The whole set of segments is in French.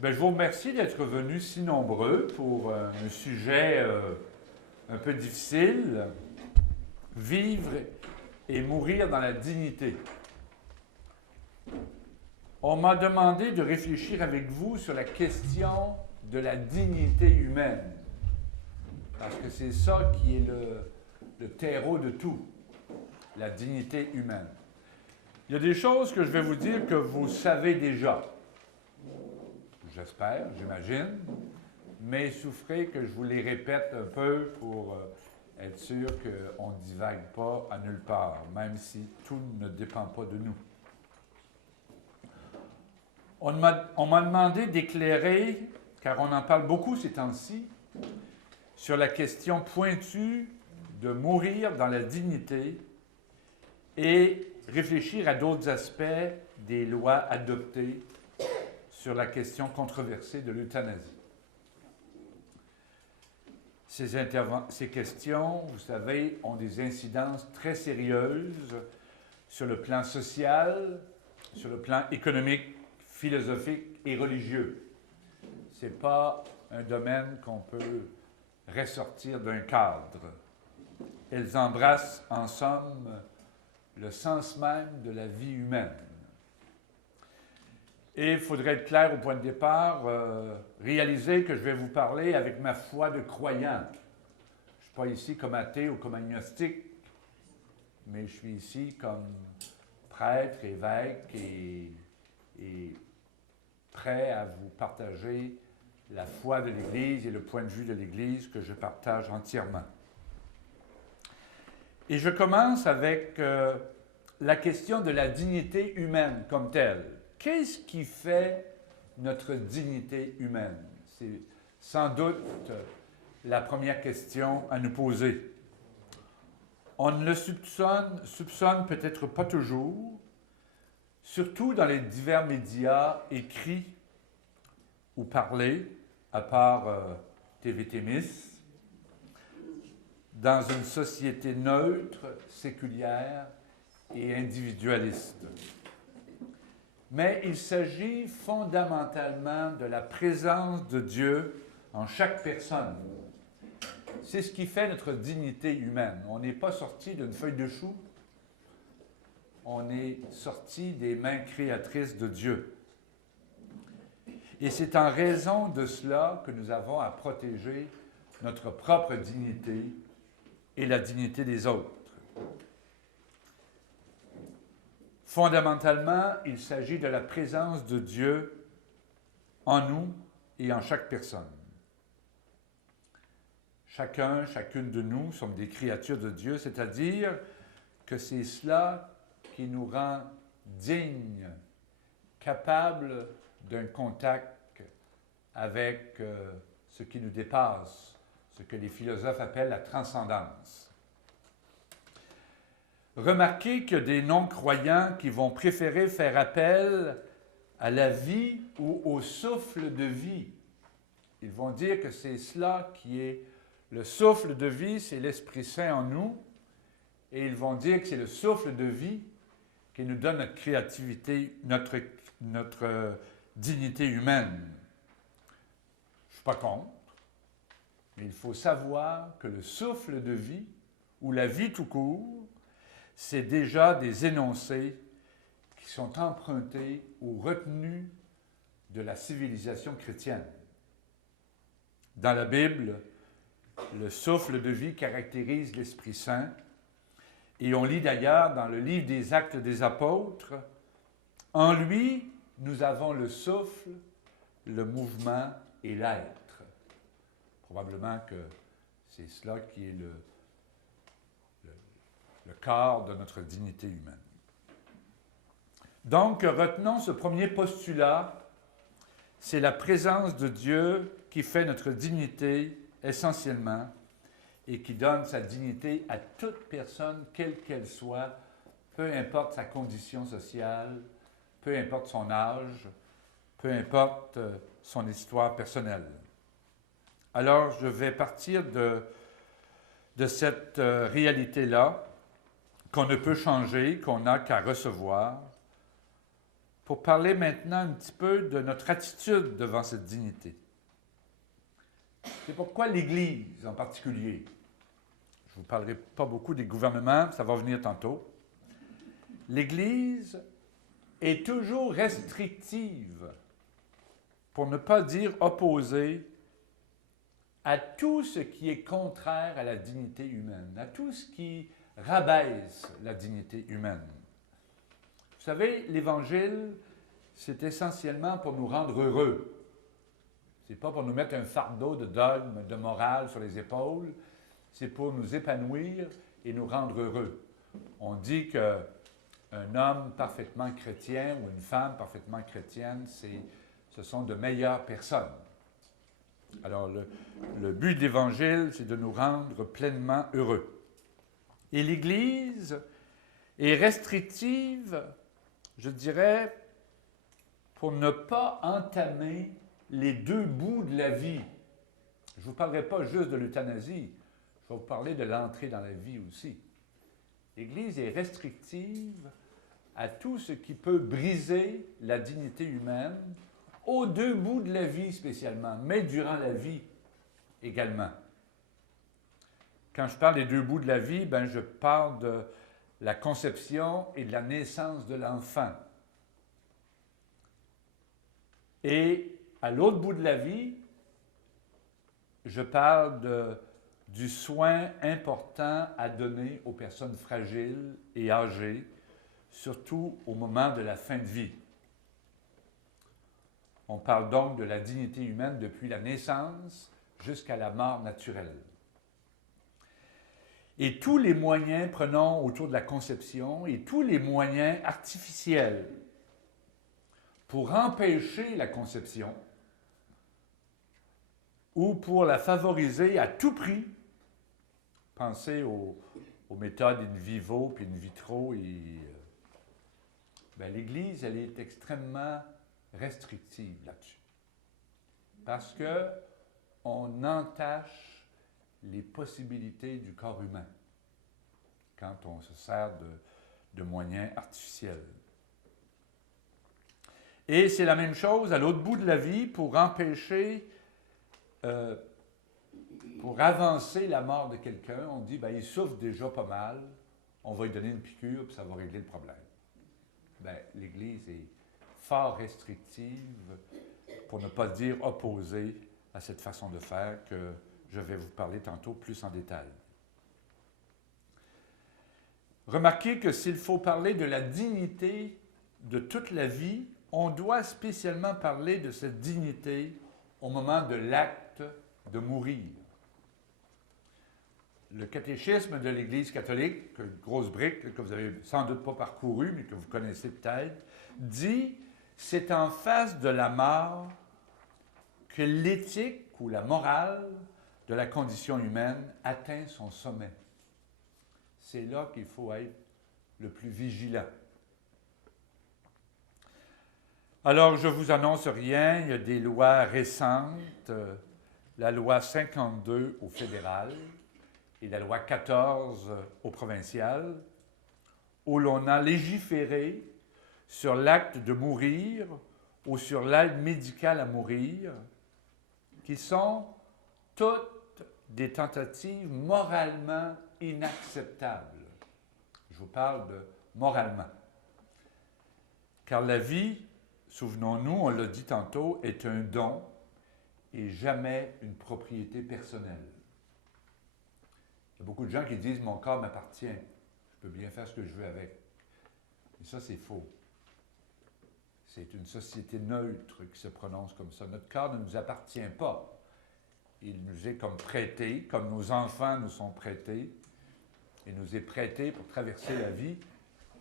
Ben, je vous remercie d'être venus si nombreux pour un sujet un peu difficile, vivre et mourir dans la dignité. On m'a demandé de réfléchir avec vous sur la question de la dignité humaine, parce que c'est ça qui est le terreau de tout, la dignité humaine. Il y a des choses que je vais vous dire que vous savez déjà. J'espère, j'imagine, mais souffrez que je vous les répète un peu pour être sûr qu'on ne divague pas à nulle part, même si tout ne dépend pas de nous. On m'a demandé d'éclairer, car on en parle beaucoup ces temps-ci, sur la question pointue de mourir dans la dignité et réfléchir à d'autres aspects des lois adoptées sur la question controversée de l'euthanasie. Ces questions, vous savez, ont des incidences très sérieuses sur le plan social, sur le plan économique, philosophique et religieux. Ce n'est pas un domaine qu'on peut ressortir d'un cadre. Elles embrassent, en somme, le sens même de la vie humaine. Et il faudrait être clair au point de départ, réaliser que je vais vous parler avec ma foi de croyant. Je ne suis pas ici comme athée ou comme agnostique, mais je suis ici comme prêtre, évêque et prêt à vous partager la foi de l'Église et le point de vue de l'Église que je partage entièrement. Et je commence avec la question de la dignité humaine comme telle. Qu'est-ce qui fait notre dignité humaine? C'est sans doute la première question à nous poser. On ne le soupçonne peut-être pas toujours, surtout dans les divers médias écrits ou parlés, à part TV Témis, dans une société neutre, séculière et individualiste. Mais il s'agit fondamentalement de la présence de Dieu en chaque personne. C'est ce qui fait notre dignité humaine. On n'est pas sorti d'une feuille de chou, on est sorti des mains créatrices de Dieu. Et c'est en raison de cela que nous avons à protéger notre propre dignité et la dignité des autres. Fondamentalement, il s'agit de la présence de Dieu en nous et en chaque personne. Chacun, chacune de nous sommes des créatures de Dieu, c'est-à-dire que c'est cela qui nous rend dignes, capables d'un contact avec ce qui nous dépasse, ce que les philosophes appellent la transcendance. Remarquez qu'il y a des non-croyants qui vont préférer faire appel à la vie ou au souffle de vie. Ils vont dire que c'est cela qui est le souffle de vie, c'est l'Esprit Saint en nous, et ils vont dire que c'est le souffle de vie qui nous donne notre créativité, notre dignité humaine. Je ne suis pas contre, mais il faut savoir que le souffle de vie, ou la vie tout court, c'est déjà des énoncés qui sont empruntés ou retenus de la civilisation chrétienne. Dans la Bible, le souffle de vie caractérise l'Esprit Saint, et on lit d'ailleurs dans le livre des Actes des Apôtres, « En lui, nous avons le souffle, le mouvement et l'être. » Probablement que c'est cela qui est le corps de notre dignité humaine. Donc, retenons ce premier postulat, c'est la présence de Dieu qui fait notre dignité essentiellement et qui donne sa dignité à toute personne, quelle qu'elle soit, peu importe sa condition sociale, peu importe son âge, peu importe son histoire personnelle. Alors, je vais partir de cette réalité-là qu'on ne peut changer, qu'on n'a qu'à recevoir pour parler maintenant un petit peu de notre attitude devant cette dignité. C'est pourquoi l'Église en particulier, je ne vous parlerai pas beaucoup des gouvernements, ça va venir tantôt, l'Église est toujours restrictive, pour ne pas dire opposée, à tout ce qui est contraire à la dignité humaine, à tout ce qui rabaisse la dignité humaine. Vous savez, l'Évangile, c'est essentiellement pour nous rendre heureux. Ce n'est pas pour nous mettre un fardeau de dogme, de morale sur les épaules, c'est pour nous épanouir et nous rendre heureux. On dit qu'un homme parfaitement chrétien ou une femme parfaitement chrétienne, ce sont de meilleures personnes. Alors, le but de l'Évangile, c'est de nous rendre pleinement heureux. Et l'Église est restrictive, je dirais, pour ne pas entamer les deux bouts de la vie. Je ne vous parlerai pas juste de l'euthanasie, je vais vous parler de l'entrée dans la vie aussi. L'Église est restrictive à tout ce qui peut briser la dignité humaine, aux deux bouts de la vie spécialement, mais durant la vie également. Quand je parle des deux bouts de la vie, je parle de la conception et de la naissance de l'enfant. Et à l'autre bout de la vie, je parle du soin important à donner aux personnes fragiles et âgées, surtout au moment de la fin de vie. On parle donc de la dignité humaine depuis la naissance jusqu'à la mort naturelle. Et tous les moyens, prenons autour de la conception, et tous les moyens artificiels pour empêcher la conception ou pour la favoriser à tout prix, pensez aux méthodes in vivo puis in vitro, l'Église, elle est extrêmement restrictive là-dessus. Parce qu'on entache les possibilités du corps humain quand on se sert de moyens artificiels. Et c'est la même chose à l'autre bout de la vie pour empêcher, pour avancer la mort de quelqu'un. On dit, il souffre déjà pas mal, on va lui donner une piqûre puis ça va régler le problème. L'Église est fort restrictive, pour ne pas dire opposée à cette façon de faire que je vais vous parler tantôt plus en détail. Remarquez que s'il faut parler de la dignité de toute la vie, on doit spécialement parler de cette dignité au moment de l'acte de mourir. Le catéchisme de l'Église catholique, une grosse brique que vous n'avez sans doute pas parcouru, mais que vous connaissez peut-être, dit « C'est en face de la mort que l'éthique ou la morale de la condition humaine atteint son sommet. » C'est là qu'il faut être le plus vigilant. Alors, je ne vous annonce rien, il y a des lois récentes, la loi 52 au fédéral et la loi 14 au provincial, où l'on a légiféré sur l'acte de mourir ou sur l'aide médicale à mourir, qui sont toutes des tentatives moralement inacceptables. Je vous parle de moralement. Car la vie, souvenons-nous, on l'a dit tantôt, est un don et jamais une propriété personnelle. Il y a beaucoup de gens qui disent « mon corps m'appartient, je peux bien faire ce que je veux avec ». Et ça, c'est faux. C'est une société neutre qui se prononce comme ça. Notre corps ne nous appartient pas. Il nous est comme prêté, comme nos enfants nous sont prêtés. Il nous est prêté pour traverser la vie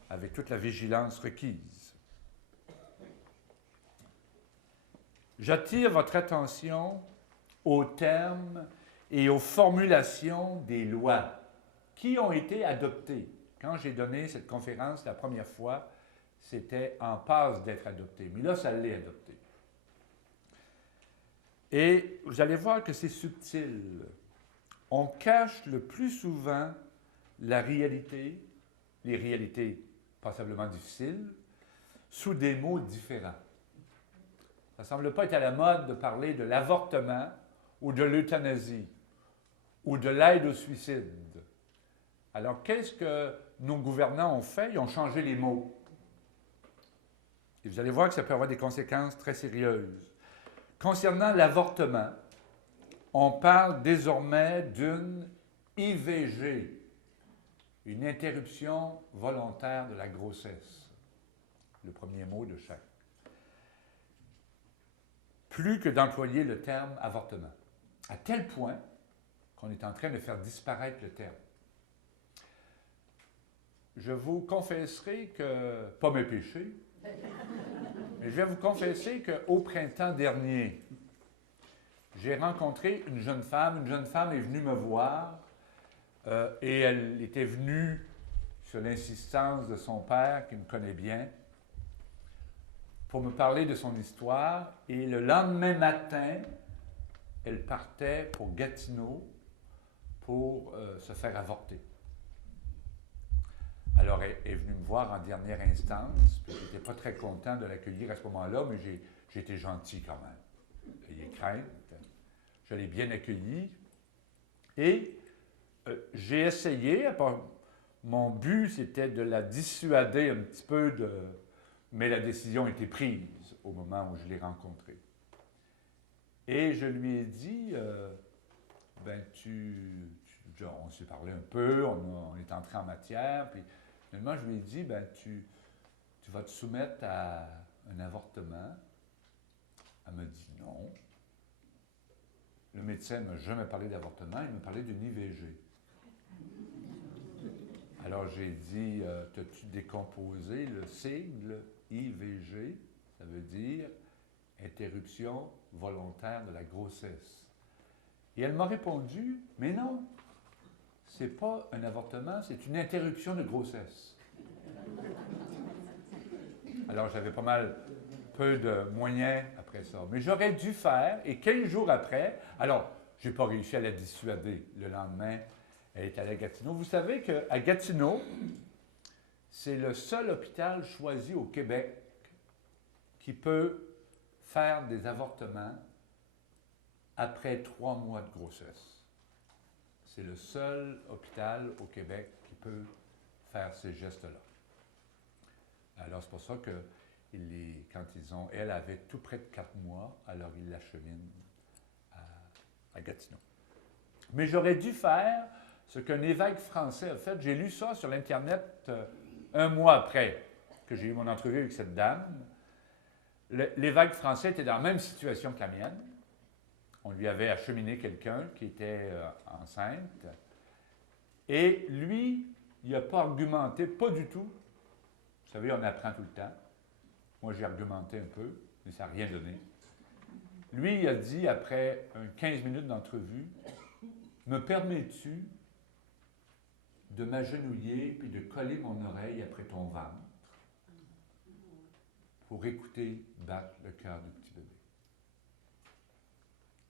avec toute la vigilance requise. J'attire votre attention aux termes et aux formulations des lois qui ont été adoptées. Quand j'ai donné cette conférence la première fois, c'était en passe d'être adopté. Mais là, ça l'est adopté. Et vous allez voir que c'est subtil. On cache le plus souvent la réalité, les réalités passablement difficiles, sous des mots différents. Ça ne semble pas être à la mode de parler de l'avortement ou de l'euthanasie ou de l'aide au suicide. Alors, qu'est-ce que nos gouvernants ont fait? Ils ont changé les mots. Et vous allez voir que ça peut avoir des conséquences très sérieuses. Concernant l'avortement, on parle désormais d'une IVG, une interruption volontaire de la grossesse. Le premier mot de chaque. Plus que d'employer le terme avortement. À tel point qu'on est en train de faire disparaître le terme. Je vous confesserai que, pas mes péchés, mais je vais vous confesser qu'au printemps dernier, j'ai rencontré une jeune femme. Une jeune femme est venue me voir et elle était venue sur l'insistance de son père, qui me connaît bien, pour me parler de son histoire. Et le lendemain matin, elle partait pour Gatineau pour se faire avorter. Alors, elle est venue me voir en dernière instance, puis je n'étais pas très content de l'accueillir à ce moment-là, mais j'ai été gentil quand même. Ayez crainte. Je l'ai bien accueillie. Et j'ai essayé, mon but c'était de la dissuader un petit peu, mais la décision a été prise au moment où je l'ai rencontrée. Et je lui ai dit, on s'est parlé un peu, on est entré en matière, puis finalement je lui ai dit, tu vas te soumettre à un avortement. Elle m'a dit non. Le médecin ne m'a jamais parlé d'avortement, il m'a parlé d'une IVG. Alors j'ai dit, t'as-tu décomposé le sigle IVG? Ça veut dire interruption volontaire de la grossesse. Et elle m'a répondu, mais non, c'est pas un avortement, c'est une interruption de grossesse. Alors j'avais peu de moyens après ça. Mais j'aurais dû faire, et 15 jours après, alors, je n'ai pas réussi à la dissuader. Le lendemain, elle est allée à Gatineau. Vous savez qu'à Gatineau, c'est le seul hôpital choisi au Québec qui peut faire des avortements après 3 mois de grossesse. C'est le seul hôpital au Québec qui peut faire ces gestes-là. Alors, c'est pour ça que elle avait tout près de 4 mois, alors il l'achemine à Gatineau. Mais j'aurais dû faire ce qu'un évêque français a fait. J'ai lu ça sur l'Internet 1 mois après que j'ai eu mon entrevue avec cette dame. L'évêque français était dans la même situation que la mienne. On lui avait acheminé quelqu'un qui était enceinte. Et lui, il n'a pas argumenté, pas du tout. Vous savez, on apprend tout le temps. Moi, j'ai argumenté un peu, mais ça n'a rien donné. Lui, il a dit, après 15 minutes d'entrevue, « Me permets-tu de m'agenouiller puis de coller mon oreille après ton ventre pour écouter battre le cœur du petit bébé? »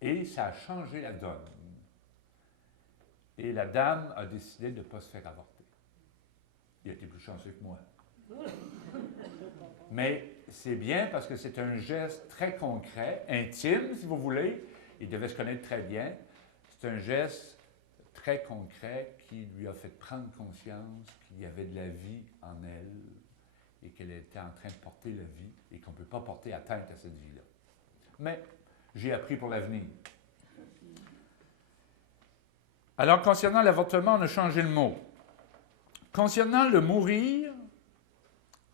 Et ça a changé la donne. Et la dame a décidé de ne pas se faire avorter. Il a été plus chanceux que moi. Mais c'est bien parce que c'est un geste très concret, intime, si vous voulez. Il devait se connaître très bien. C'est un geste très concret qui lui a fait prendre conscience qu'il y avait de la vie en elle et qu'elle était en train de porter la vie et qu'on ne peut pas porter atteinte à cette vie-là. Mais j'ai appris pour l'avenir. Alors, concernant l'avortement, on a changé le mot. Concernant le mourir,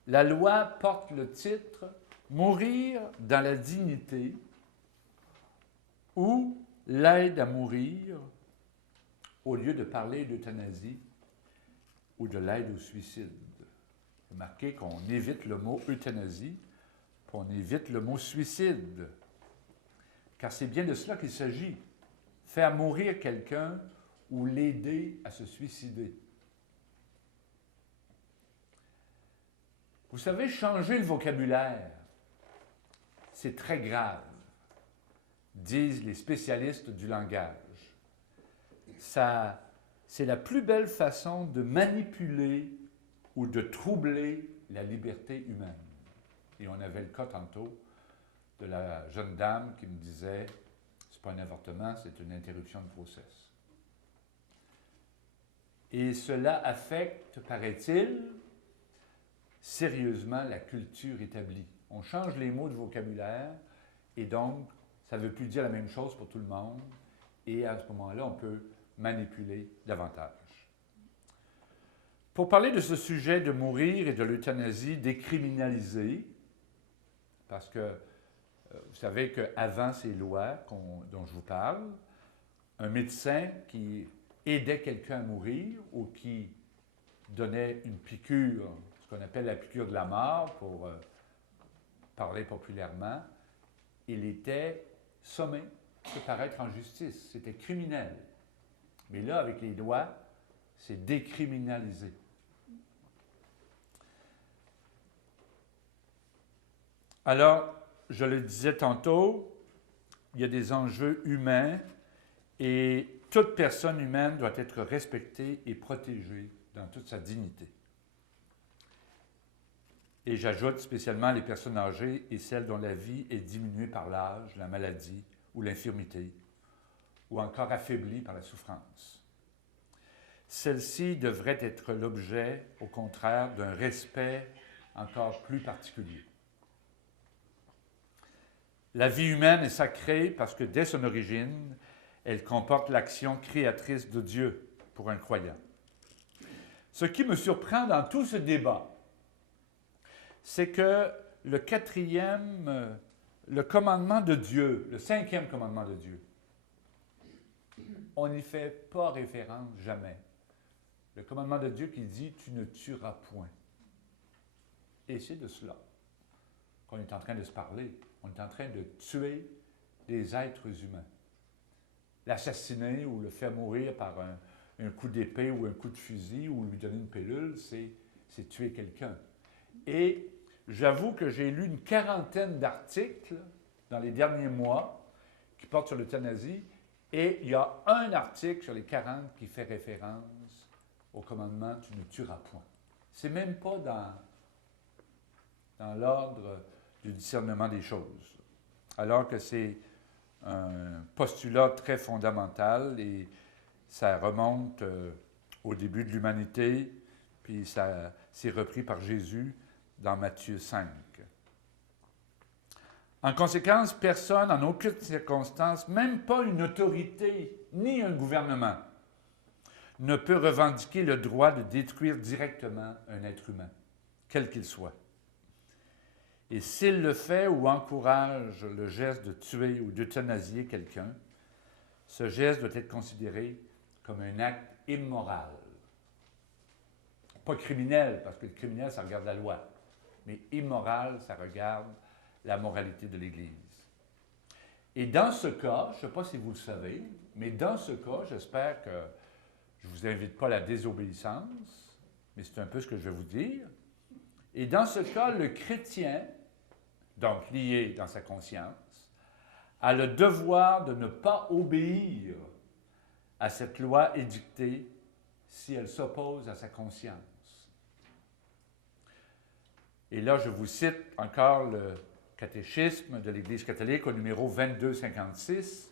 la loi porte le titre « Mourir dans la dignité » ou « L'aide à mourir » au lieu de parler d'euthanasie ou de l'aide au suicide. Remarquez qu'on évite le mot euthanasie, puis on évite le mot suicide. Car c'est bien de cela qu'il s'agit. Faire mourir quelqu'un ou l'aider à se suicider. Vous savez, changer le vocabulaire, c'est très grave, disent les spécialistes du langage. C'est la plus belle façon de manipuler ou de troubler la liberté humaine. Et on avait le cas tantôt de la jeune dame qui me disait, c'est pas un avortement, c'est une interruption de grossesse. Et cela affecte, paraît-il, sérieusement la culture établie. On change les mots de vocabulaire et donc ça ne veut plus dire la même chose pour tout le monde et à ce moment-là, on peut manipuler davantage. Pour parler de ce sujet de mourir et de l'euthanasie décriminalisée, parce que vous savez qu'avant ces lois dont je vous parle, un médecin qui aidait quelqu'un à mourir ou qui donnait une piqûre, ce qu'on appelle la piqûre de la mort, pour parler populairement, il était sommé de paraître en justice. C'était criminel. Mais là, avec les lois, c'est décriminalisé. Alors, je le disais tantôt, il y a des enjeux humains et toute personne humaine doit être respectée et protégée dans toute sa dignité. Et j'ajoute spécialement les personnes âgées et celles dont la vie est diminuée par l'âge, la maladie ou l'infirmité, ou encore affaiblie par la souffrance. Celles-ci devraient être l'objet, au contraire, d'un respect encore plus particulier. La vie humaine est sacrée parce que dès son origine, elle comporte l'action créatrice de Dieu pour un croyant. Ce qui me surprend dans tout ce débat, c'est que le commandement de Dieu, le 5e commandement de Dieu, on n'y fait pas référence jamais. Le commandement de Dieu qui dit « tu ne tueras point ». Et c'est de cela qu'on est en train de se parler. On est en train de tuer des êtres humains. L'assassiner ou le faire mourir par un coup d'épée ou un coup de fusil ou lui donner une pilule, c'est tuer quelqu'un. Et j'avoue que j'ai lu une quarantaine d'articles dans les derniers mois qui portent sur l'euthanasie et il y a un article sur les 40 qui fait référence au commandement « tu ne tueras point ». C'est même pas dans l'ordre du discernement des choses, alors que c'est un postulat très fondamental et ça remonte au début de l'humanité, puis ça c'est repris par Jésus dans Matthieu 5. En conséquence, personne, en aucune circonstance, même pas une autorité ni un gouvernement, ne peut revendiquer le droit de détruire directement un être humain, quel qu'il soit. Et s'il le fait ou encourage le geste de tuer ou d'euthanasier quelqu'un, ce geste doit être considéré comme un acte immoral. Pas criminel, parce que le criminel, ça regarde la loi, mais immoral, ça regarde la moralité de l'Église. Et dans ce cas, je ne sais pas si vous le savez, mais dans ce cas, j'espère que je ne vous invite pas à la désobéissance, mais c'est un peu ce que je vais vous dire. Et dans ce cas, le chrétien, donc lié dans sa conscience, a le devoir de ne pas obéir à cette loi édictée si elle s'oppose à sa conscience. Et là, je vous cite encore le catéchisme de l'Église catholique au numéro 2256.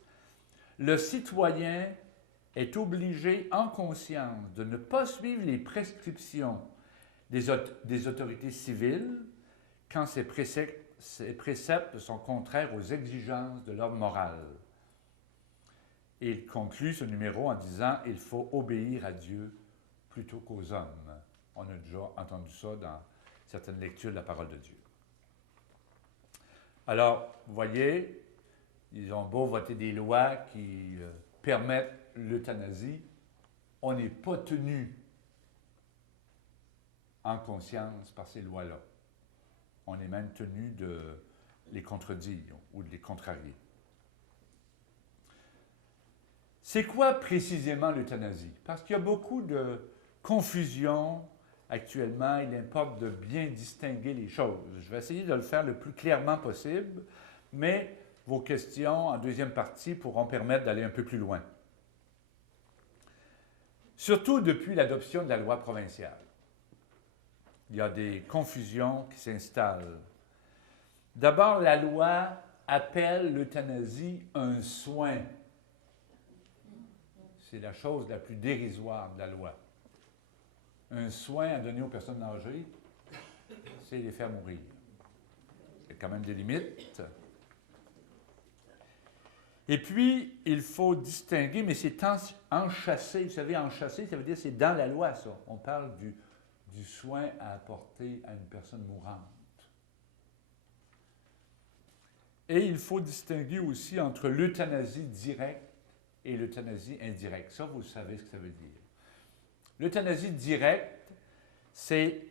Le citoyen est obligé en conscience de ne pas suivre les prescriptions des autorités civiles quand ces préceptes sont contraires aux exigences de l'ordre moral. Et il conclut ce numéro en disant « Il faut obéir à Dieu plutôt qu'aux hommes ». On a déjà entendu ça dans certaines lectures de la parole de Dieu. Alors, vous voyez, ils ont beau voter des lois qui permettent l'euthanasie, on n'est pas tenu en conscience par ces lois-là. On est même tenu de les contredire ou de les contrarier. C'est quoi précisément l'euthanasie? Parce qu'il y a beaucoup de confusion actuellement. Il importe de bien distinguer les choses. Je vais essayer de le faire le plus clairement possible, mais vos questions en deuxième partie pourront permettre d'aller un peu plus loin. Surtout depuis l'adoption de la loi provinciale. Il y a des confusions qui s'installent. D'abord, la loi appelle l'euthanasie un soin. C'est la chose la plus dérisoire de la loi. Un soin à donner aux personnes âgées, c'est les faire mourir. Il y a quand même des limites. Et puis, il faut distinguer, mais c'est enchâssé. Vous savez, enchâssé, ça veut dire c'est dans la loi, ça. On parle du soin à apporter à une personne mourante. Et il faut distinguer aussi entre l'euthanasie directe et l'euthanasie indirecte. Ça, vous savez ce que ça veut dire. L'euthanasie directe, c'est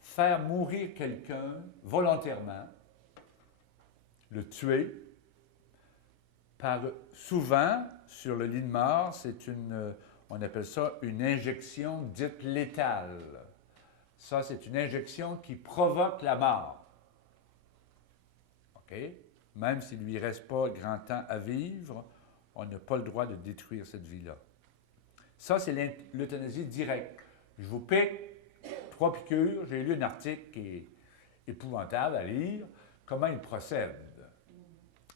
faire mourir quelqu'un volontairement, le tuer. Souvent, sur le lit de mort, on appelle ça une injection dite létale. Ça, c'est une injection qui provoque la mort. OK? Même s'il ne lui reste pas grand temps à vivre, on n'a pas le droit de détruire cette vie-là. Ça, c'est l'euthanasie directe. Je vous pique 3 piqûres. J'ai lu un article qui est épouvantable à lire. Comment il procède?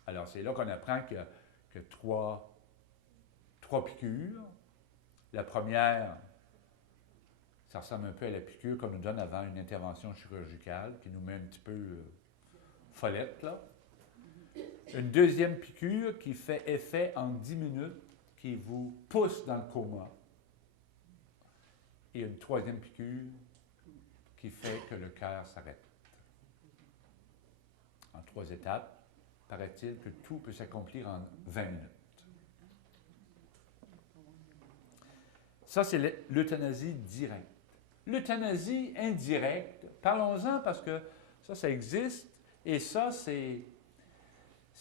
Alors, c'est là qu'on apprend qu'il y a trois piqûres. La première, ça ressemble un peu à la piqûre qu'on nous donne avant une intervention chirurgicale, qui nous met un petit peu follette, là. Une deuxième piqûre qui fait effet en 10 minutes, qui vous pousse dans le coma. Et une troisième piqûre qui fait que le cœur s'arrête. En 3 étapes, paraît-il que tout peut s'accomplir en 20 minutes. Ça, c'est l'euthanasie directe. L'euthanasie indirecte, parlons-en parce que ça existe, et ça, c'est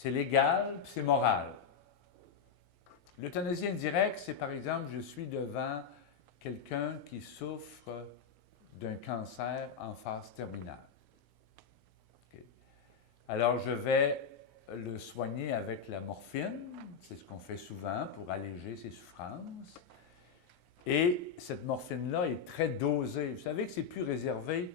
légal, puis c'est moral. L'euthanasie indirecte, c'est par exemple, je suis devant quelqu'un qui souffre d'un cancer en phase terminale. Okay. Alors, je vais le soigner avec la morphine, c'est ce qu'on fait souvent pour alléger ses souffrances. Et cette morphine-là est très dosée. Vous savez que c'est plus réservé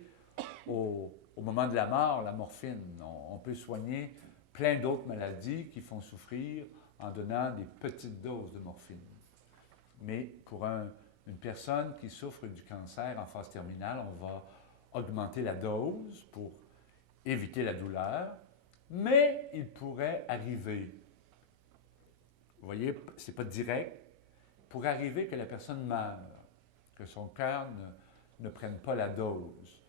au moment de la mort, la morphine. On peut soigner plein d'autres maladies qui font souffrir en donnant des petites doses de morphine. Mais pour une personne qui souffre du cancer en phase terminale, on va augmenter la dose pour éviter la douleur, mais il pourrait arriver, vous voyez, ce n'est pas direct, il pourrait arriver que la personne meure, que son cœur ne prenne pas la dose.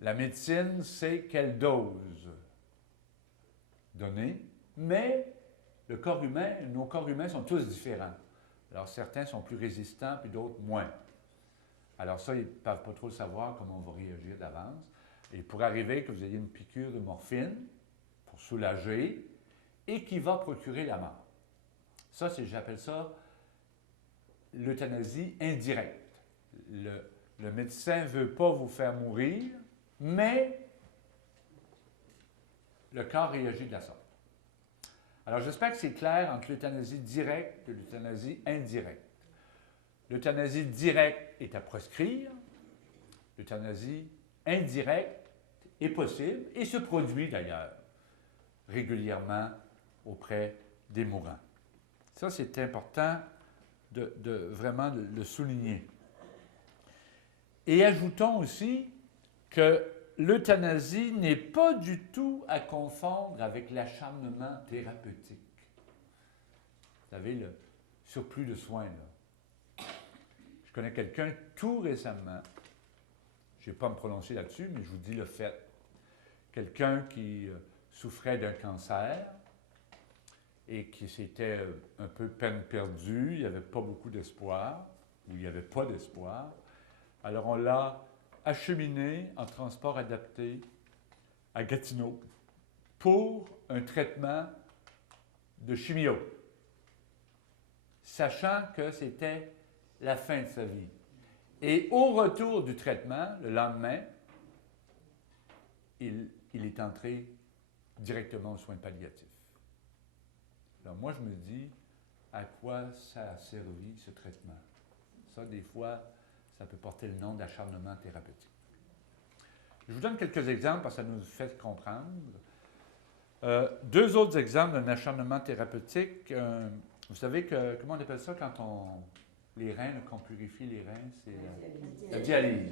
La médecine sait quelle dose donner, mais le corps humain, nos corps humains sont tous différents. Alors, certains sont plus résistants, puis d'autres moins. Alors ça, ils ne peuvent pas trop savoir comment on va réagir d'avance. Et il pourrait arriver que vous ayez une piqûre de morphine pour soulager et qui va procurer la mort. Ça, j'appelle ça l'euthanasie indirecte. Le médecin ne veut pas vous faire mourir, mais le corps réagit de la sorte. Alors, j'espère que c'est clair entre l'euthanasie directe et l'euthanasie indirecte. L'euthanasie directe est à proscrire. L'euthanasie indirecte est possible et se produit d'ailleurs régulièrement auprès des mourants. Ça, c'est important de vraiment le souligner. Et ajoutons aussi que l'euthanasie n'est pas du tout à confondre avec l'acharnement thérapeutique. Vous savez, le surplus de soins, là. Je connais quelqu'un tout récemment, je ne vais pas me prononcer là-dessus, mais je vous dis le fait. Quelqu'un qui souffrait d'un cancer et qui s'était un peu peine perdue, il n'y avait pas beaucoup d'espoir, ou il n'y avait pas d'espoir. Alors on l'a acheminé en transport adapté à Gatineau pour un traitement de chimio, sachant que c'était la fin de sa vie. Et au retour du traitement, le lendemain, il est entré directement aux soins palliatifs. Alors moi, je me dis, à quoi ça a servi ce traitement? Ça, des fois, ça peut porter le nom d'acharnement thérapeutique. Je vous donne quelques exemples parce que ça nous fait comprendre. Deux autres exemples d'un acharnement thérapeutique. Vous savez comment on appelle ça quand les reins, qu'on purifie les reins, c'est la dialyse.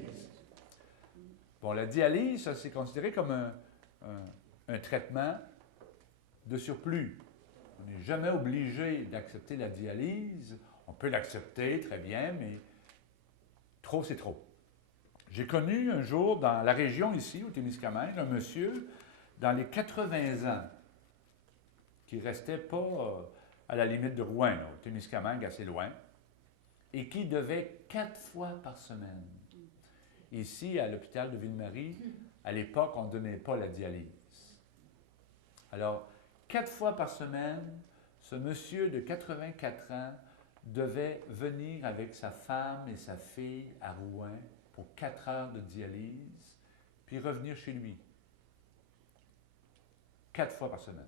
Bon, la dialyse, ça c'est considéré comme un traitement de surplus. On n'est jamais obligé d'accepter la dialyse. On peut l'accepter, très bien, mais trop, c'est trop. J'ai connu un jour dans la région ici, au Témiscamingue, un monsieur dans les 80 ans qui ne restait pas à la limite de Rouen, là, au Témiscamingue, assez loin, et qui devait 4 fois par semaine. Ici, à l'hôpital de Ville-Marie, à l'époque, on ne donnait pas la dialyse. Alors, 4 fois par semaine, ce monsieur de 84 ans devait venir avec sa femme et sa fille à Rouen pour 4 heures de dialyse, puis revenir chez lui. 4 fois par semaine.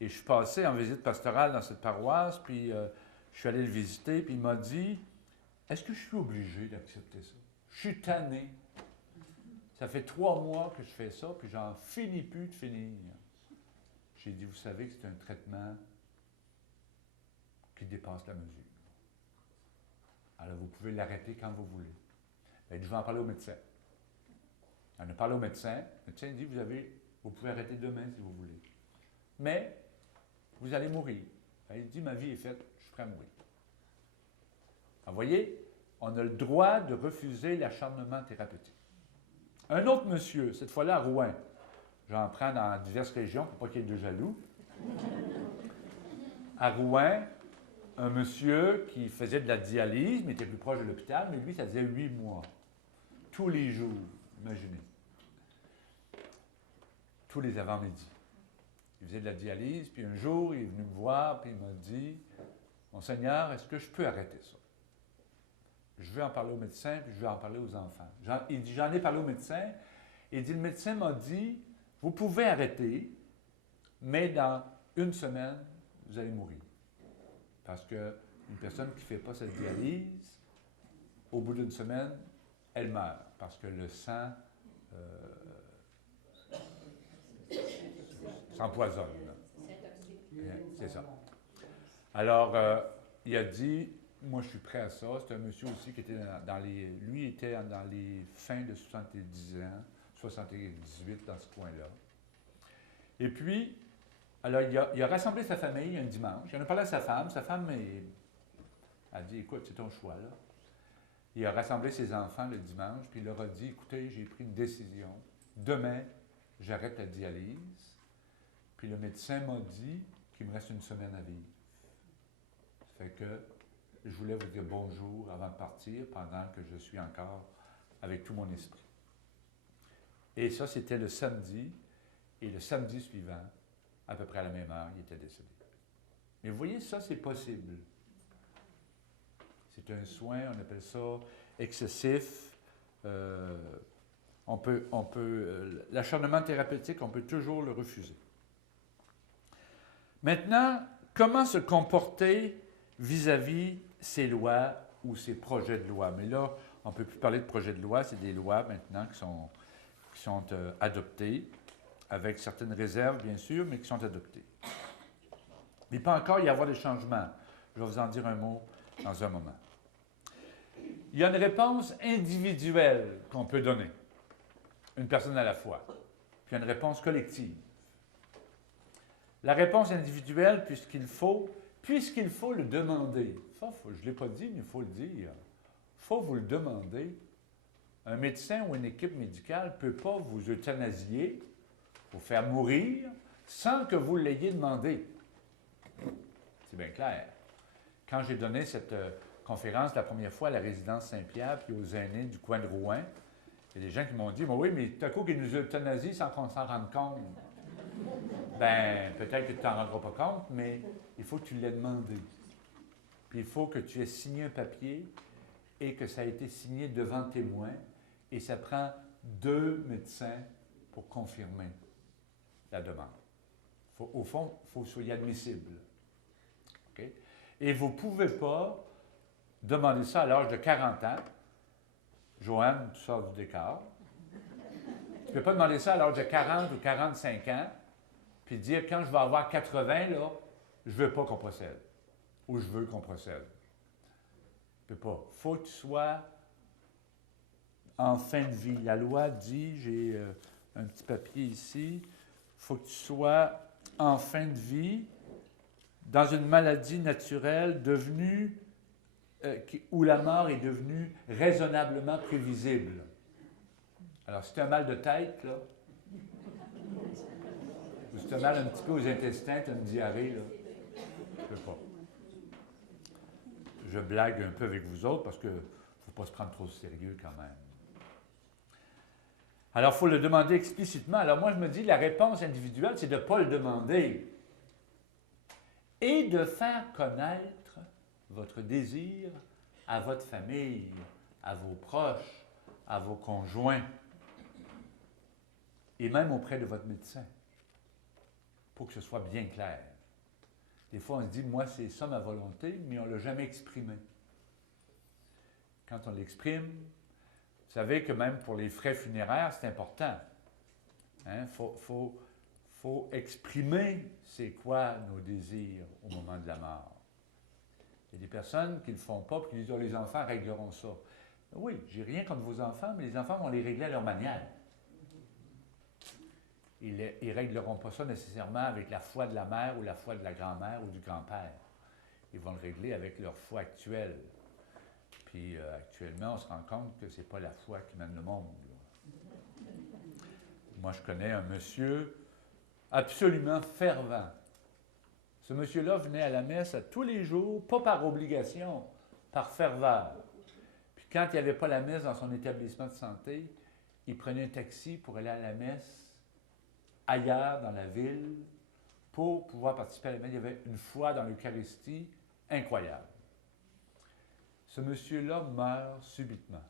Et je suis passé en visite pastorale dans cette paroisse, puis je suis allé le visiter, puis il m'a dit, est-ce que je suis obligé d'accepter ça? Je suis tanné. Ça fait 3 mois que je fais ça, puis j'en finis plus de finir. J'ai dit, vous savez que c'est un traitement qui dépasse la mesure. Alors, vous pouvez l'arrêter quand vous voulez. Bien, je vais en parler au médecin. On a parlé au médecin. Le médecin dit, vous pouvez arrêter demain si vous voulez. Mais, vous allez mourir. Il dit, ma vie est faite, je suis prêt à mourir. Alors, vous voyez, on a le droit de refuser l'acharnement thérapeutique. Un autre monsieur, cette fois-là à Rouen, j'en prends dans diverses régions pour pas qu'il y ait de jaloux. À Rouen, un monsieur qui faisait de la dialyse, mais était plus proche de l'hôpital, mais lui, ça faisait 8 mois. Tous les jours, imaginez. Tous les avant-midi. Il faisait de la dialyse, puis un jour, il est venu me voir, puis il m'a dit, « Monseigneur, est-ce que je peux arrêter ça? Je vais en parler au médecin, puis je vais en parler aux enfants. » Il dit, « J'en ai parlé au médecin. » Il dit, « Le médecin m'a dit, vous pouvez arrêter, mais dans 1 semaine, vous allez mourir. » Parce qu'une personne qui ne fait pas cette dialyse, au bout d'1 semaine, elle meurt. Parce que le sang s'empoisonne. C'est ça. Alors, il a dit, moi je suis prêt à ça. C'est un monsieur aussi qui était lui était dans les fins de 70 ans, 78 dans ce coin-là. Et puis, alors il a rassemblé sa famille un dimanche. Il en a parlé à sa femme. Sa femme a dit, écoute, c'est ton choix, là. Il a rassemblé ses enfants le dimanche, puis il leur a dit, écoutez, j'ai pris une décision. Demain, j'arrête la dialyse. Puis le médecin m'a dit qu'il me reste 1 semaine à vivre. Ça fait que je voulais vous dire bonjour avant de partir, pendant que je suis encore avec tout mon esprit. Et ça, c'était le samedi. Et le samedi suivant, à peu près à la même heure, il était décédé. Mais vous voyez, ça, c'est possible. C'est un soin, on appelle ça excessif. L'acharnement thérapeutique, on peut toujours le refuser. Maintenant, comment se comporter vis-à-vis ces lois ou ces projets de loi? Mais là, on ne peut plus parler de projets de loi, c'est des lois maintenant qui sont adoptées, avec certaines réserves, bien sûr, mais qui sont adoptées. Mais il peut encore y avoir des changements. Je vais vous en dire un mot dans un moment. Il y a une réponse individuelle qu'on peut donner, une personne à la fois, puis une réponse collective. La réponse individuelle, puisqu'il faut le demander. Ça, je ne l'ai pas dit, mais il faut le dire. Il faut vous le demander. Un médecin ou une équipe médicale ne peut pas vous euthanasier, vous faire mourir, sans que vous l'ayez demandé. C'est bien clair. Quand j'ai donné cette conférence la première fois à la résidence Saint-Pierre, puis aux aînés du coin de Rouen, il y a des gens qui m'ont dit, oui, mais tout à coup qu'ils nous euthanasient sans qu'on s'en rende compte. Ben, peut-être que tu t'en rendras pas compte, mais il faut que tu l'aies demandé. Puis il faut que tu aies signé un papier et que ça a été signé devant témoin. Et ça prend 2 médecins pour confirmer la demande. Au fond, il faut que vous soyez admissible. Okay? Et vous ne pouvez pas demander ça à l'âge de 40 ans. Joanne, tu sors du décor. Tu ne peux pas demander ça à l'âge de 40 ou 45 ans. puis dire quand je vais avoir 80, là, je ne veux pas qu'on procède. Ou je veux qu'on procède. Tu ne peux pas. Il faut que tu sois en fin de vie. La loi dit, j'ai un petit papier ici, il faut que tu sois en fin de vie dans une maladie naturelle devenue, où la mort est devenue raisonnablement prévisible. Alors, si tu as un mal de tête, là, ou si tu as mal un petit peu aux intestins, tu as une diarrhée, là, je ne peux pas. Je blague un peu avec vous autres parce qu'il ne faut pas se prendre trop au sérieux quand même. Alors, il faut le demander explicitement. Alors, moi, je me dis, la réponse individuelle, c'est de ne pas le demander. Et de faire connaître votre désir à votre famille, à vos proches, à vos conjoints, et même auprès de votre médecin, pour que ce soit bien clair. Des fois, on se dit, moi, c'est ça ma volonté, mais on ne l'a jamais exprimé. Quand on l'exprime, vous savez que même pour les frais funéraires, c'est important. Il faut exprimer c'est quoi nos désirs au moment de la mort. Il y a des personnes qui ne le font pas et qui disent « oh, les enfants régleront ça ». Oui, j'ai rien contre vos enfants, mais les enfants vont les régler à leur manière. Ils ne régleront pas ça nécessairement avec la foi de la mère ou la foi de la grand-mère ou du grand-père. Ils vont le régler avec leur foi actuelle. Puis actuellement, on se rend compte que ce n'est pas la foi qui mène le monde. Moi, je connais un monsieur absolument fervent. Ce monsieur-là venait à la messe à tous les jours, pas par obligation, par ferveur. Puis quand il n'y avait pas la messe dans son établissement de santé, il prenait un taxi pour aller à la messe ailleurs dans la ville pour pouvoir participer à la messe. Il y avait une foi dans l'Eucharistie incroyable. Ce monsieur-là meurt subitement.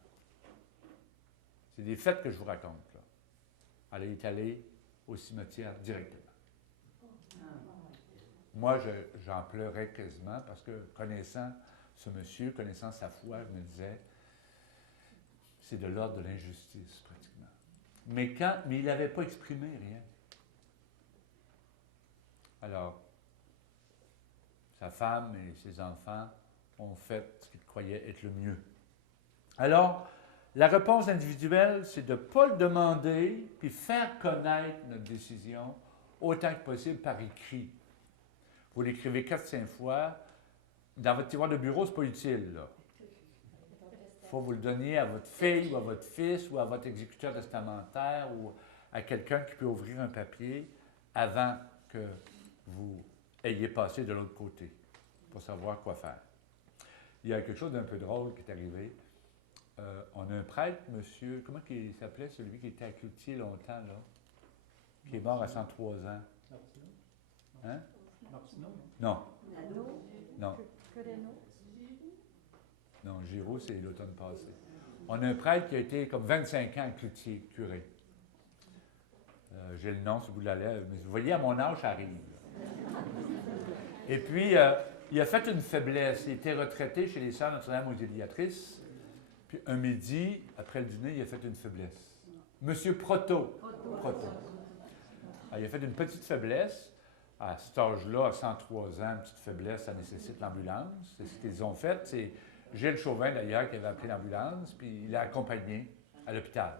C'est des faits que je vous raconte, là. Elle est allée au cimetière directement. Moi, j'en pleurais quasiment parce que, connaissant ce monsieur, connaissant sa foi, je me disais, c'est de l'ordre de l'injustice, pratiquement. Mais il n'avait pas exprimé rien. Alors, sa femme et ses enfants ont fait ce qu'ils croyaient être le mieux. Alors, la réponse individuelle, c'est de ne pas le demander, puis faire connaître notre décision autant que possible par écrit. Vous l'écrivez 4-5 fois. Dans votre tiroir de bureau, ce n'est pas utile, là. Il faut vous le donner à votre fille ou à votre fils ou à votre exécuteur testamentaire ou à quelqu'un qui peut ouvrir un papier avant que vous ayez passé de l'autre côté pour savoir quoi faire. Il y a quelque chose d'un peu drôle qui est arrivé. On a un prêtre, monsieur, comment il s'appelait, celui qui était à Cloutier longtemps, là, qui est mort à 103 ans. Hein? Non. Non. Non, Giraud, c'est l'automne passé. On a un prêtre qui a été comme 25 ans à Cloutier, curé. J'ai le nom sur le bout de la lèvre, mais vous voyez, à mon âge, ça arrive. Et puis, il a fait une faiblesse. Il était retraité chez les Sœurs Notre-Dame Auxiliatrices. Puis, un midi, après le dîner, il a fait une faiblesse. Monsieur Proto. Alors, il a fait une petite faiblesse. À cet âge-là, à 103 ans, une petite faiblesse, ça nécessite l'ambulance. C'est ce qu'ils ont fait. C'est Gilles Chauvin, d'ailleurs, qui avait appelé l'ambulance, puis il l'a accompagné à l'hôpital.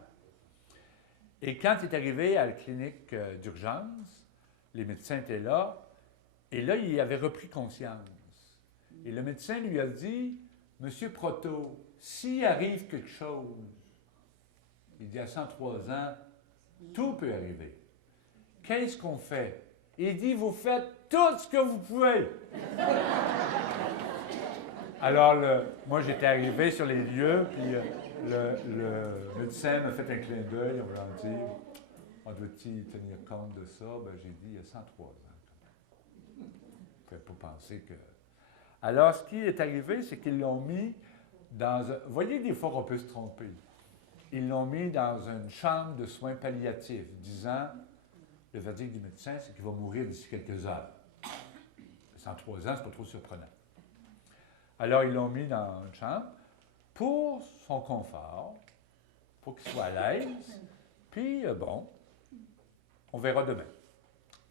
Et quand il est arrivé à la clinique d'urgence, les médecins étaient là, et là, il avait repris conscience. Et le médecin lui a dit, « Monsieur Proto, s'il arrive quelque chose, il dit à 103 ans, tout peut arriver. Qu'est-ce qu'on fait? » Il dit, vous faites tout ce que vous pouvez. Alors, moi, j'étais arrivé sur les lieux, puis le médecin m'a fait un clin d'œil en voulant dire, on doit-il tenir compte de ça? Ben, j'ai dit, il y a 103 ans. Je ne pouvais pas penser que... Alors, ce qui est arrivé, c'est qu'ils l'ont mis dans un... Vous voyez, des fois, on peut se tromper. Ils l'ont mis dans une chambre de soins palliatifs, disant... Le verdict du médecin, c'est qu'il va mourir d'ici quelques heures. 103 ans, c'est pas trop surprenant. Alors, ils l'ont mis dans une chambre pour son confort, pour qu'il soit à l'aise. Puis, bon, on verra demain.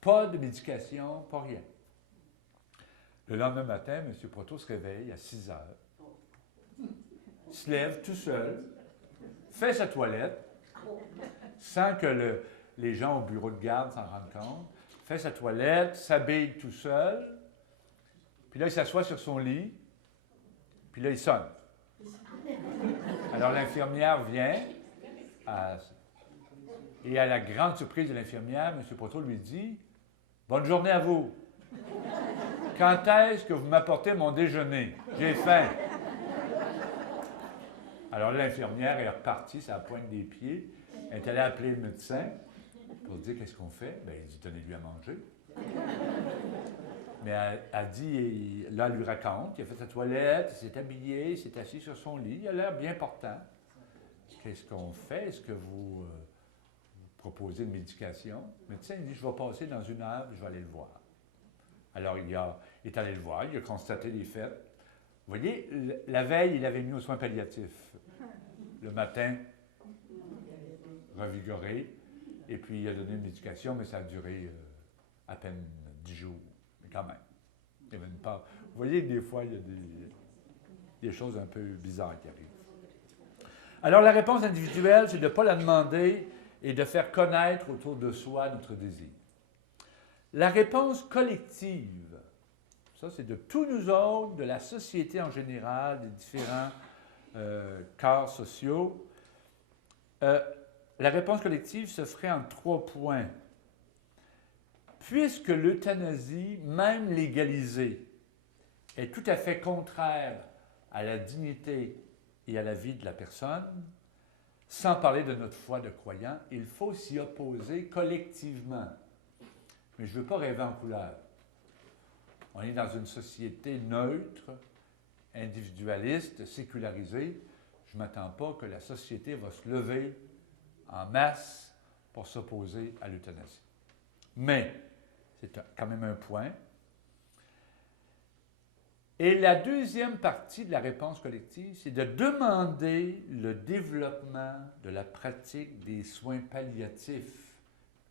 Pas de médication, pas rien. Le lendemain matin, M. Proto se réveille à 6 heures, se lève tout seul, fait sa toilette, sans que les gens au bureau de garde s'en rendent compte, fait sa toilette, s'habille tout seul, puis là, il s'assoit sur son lit, puis là, il sonne. Alors, l'infirmière vient, et à la grande surprise de l'infirmière, M. Proto lui dit « Bonne journée à vous. Quand est-ce que vous m'apportez mon déjeuner? J'ai faim. » Alors l'infirmière est repartie, ça pointe des pieds. Elle est allée appeler le médecin pour dire qu'est-ce qu'on fait. Bien, il dit donnez-lui à manger. Mais elle dit, là, elle lui raconte, il a fait sa toilette, il s'est habillé, il s'est assis sur son lit, il a l'air bien portant. Qu'est-ce qu'on fait? Est-ce que vous proposez une médication? Le médecin dit je vais passer dans 1 heure, je vais aller le voir. Alors il est allé le voir, il a constaté les faits. Vous voyez, la veille, il avait mis aux soins palliatifs. Le matin, revigoré, et puis il a donné une médication, mais ça a duré à peine 10 jours, mais quand même. Il y avait une part. Vous voyez que des fois, il y a des choses un peu bizarres qui arrivent. Alors la réponse individuelle, c'est de ne pas la demander et de faire connaître autour de soi notre désir. La réponse collective, ça c'est de tous nous autres, de la société en général, des différents corps sociaux. La réponse collective se ferait en 3 points. Puisque l'euthanasie, même légalisée, est tout à fait contraire à la dignité et à la vie de la personne, sans parler de notre foi de croyant, il faut s'y opposer collectivement. Mais je ne veux pas rêver en couleur. On est dans une société neutre, individualiste, sécularisée. Je ne m'attends pas que la société va se lever en masse pour s'opposer à l'euthanasie. Mais, c'est quand même un point. Et la deuxième partie de la réponse collective, c'est de demander le développement de la pratique des soins palliatifs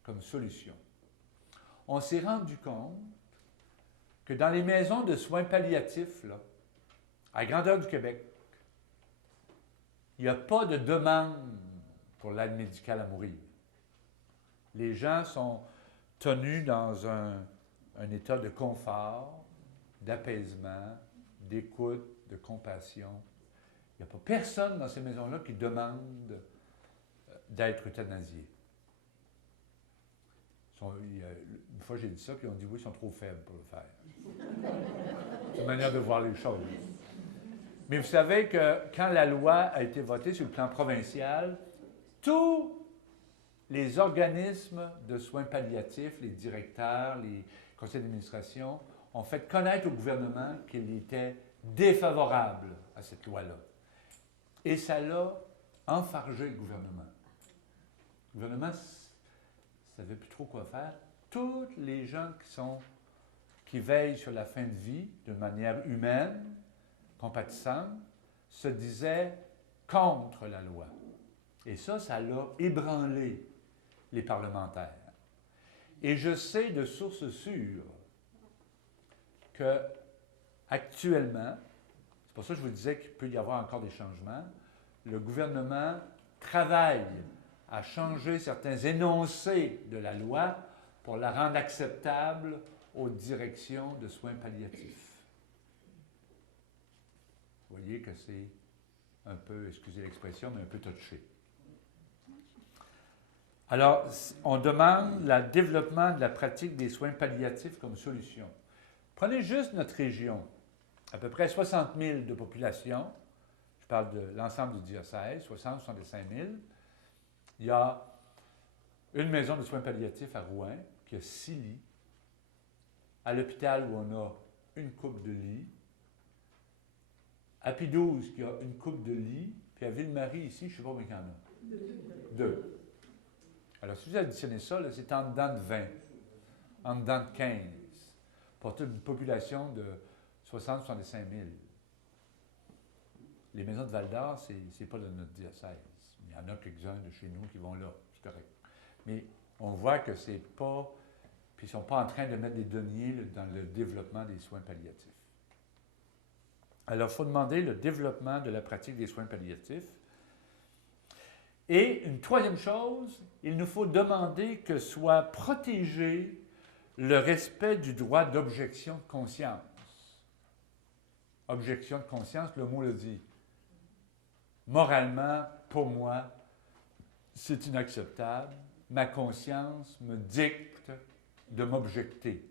comme solution. On s'est rendu compte que dans les maisons de soins palliatifs, là, à la grandeur du Québec, il n'y a pas de demande pour l'aide médicale à mourir. Les gens sont tenus dans un état de confort, d'apaisement, d'écoute, de compassion. Il n'y a pas personne dans ces maisons-là qui demande d'être euthanasié. Une fois, j'ai dit ça, puis on dit oui, ils sont trop faibles pour le faire. C'est une manière de voir les choses. Mais vous savez que quand la loi a été votée sur le plan provincial, tous les organismes de soins palliatifs, les directeurs, les conseils d'administration, ont fait connaître au gouvernement qu'il était défavorable à cette loi-là. Et ça l'a enfargé le gouvernement. Le gouvernement ne savait plus trop quoi faire. Tous les gens qui veillent sur la fin de vie d'une manière humaine, compatissante, se disaient contre la loi. Et ça l'a ébranlé les parlementaires. Et je sais de sources sûres que actuellement, c'est pour ça que je vous disais qu'il peut y avoir encore des changements, le gouvernement travaille à changer certains énoncés de la loi pour la rendre acceptable aux directions de soins palliatifs. Vous voyez que c'est un peu, excusez l'expression, mais un peu touché. Alors, on demande le développement de la pratique des soins palliatifs comme solution. Prenez juste notre région, à peu près 60 000 de population, je parle de l'ensemble du diocèse, 60-65 000. Il y a une maison de soins palliatifs à Rouen qui a 6 lits, à l'hôpital où on a une couple de lits, à Pidouze qui a une couple de lits, puis à Ville-Marie ici, je ne sais pas combien il y en a. 2. Alors, si vous additionnez ça, là, c'est en dedans de 20, en dedans de 15, pour toute une population de 60-65 000. Les maisons de Val-d'Or, ce n'est pas de notre diocèse. Il y en a quelques-uns de chez nous qui vont là, c'est correct. Mais on voit que ce n'est pas puis ils ne sont pas en train de mettre des deniers dans le développement des soins palliatifs. Alors, il faut demander le développement de la pratique des soins palliatifs. Et une troisième chose, il nous faut demander que soit protégé le respect du droit d'objection de conscience. Objection de conscience, le mot le dit. Moralement, pour moi, c'est inacceptable. Ma conscience me dicte de m'objecter.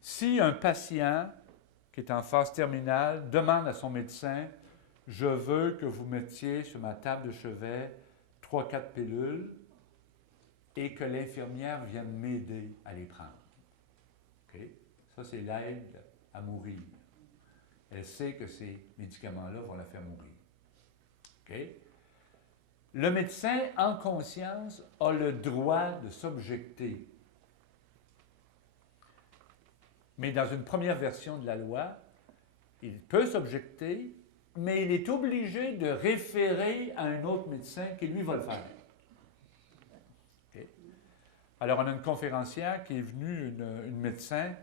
Si un patient qui est en phase terminale demande à son médecin « Je veux que vous mettiez sur ma table de chevet 3-4 pilules et que l'infirmière vienne m'aider à les prendre. » Okay? Ça, c'est l'aide à mourir. Elle sait que ces médicaments-là vont la faire mourir. Okay? Le médecin, en conscience, a le droit de s'objecter. Mais dans une première version de la loi, il peut s'objecter, mais il est obligé de référer à un autre médecin qui, lui, va le faire. Okay? Alors, on a une conférencière qui est venue, une médecin,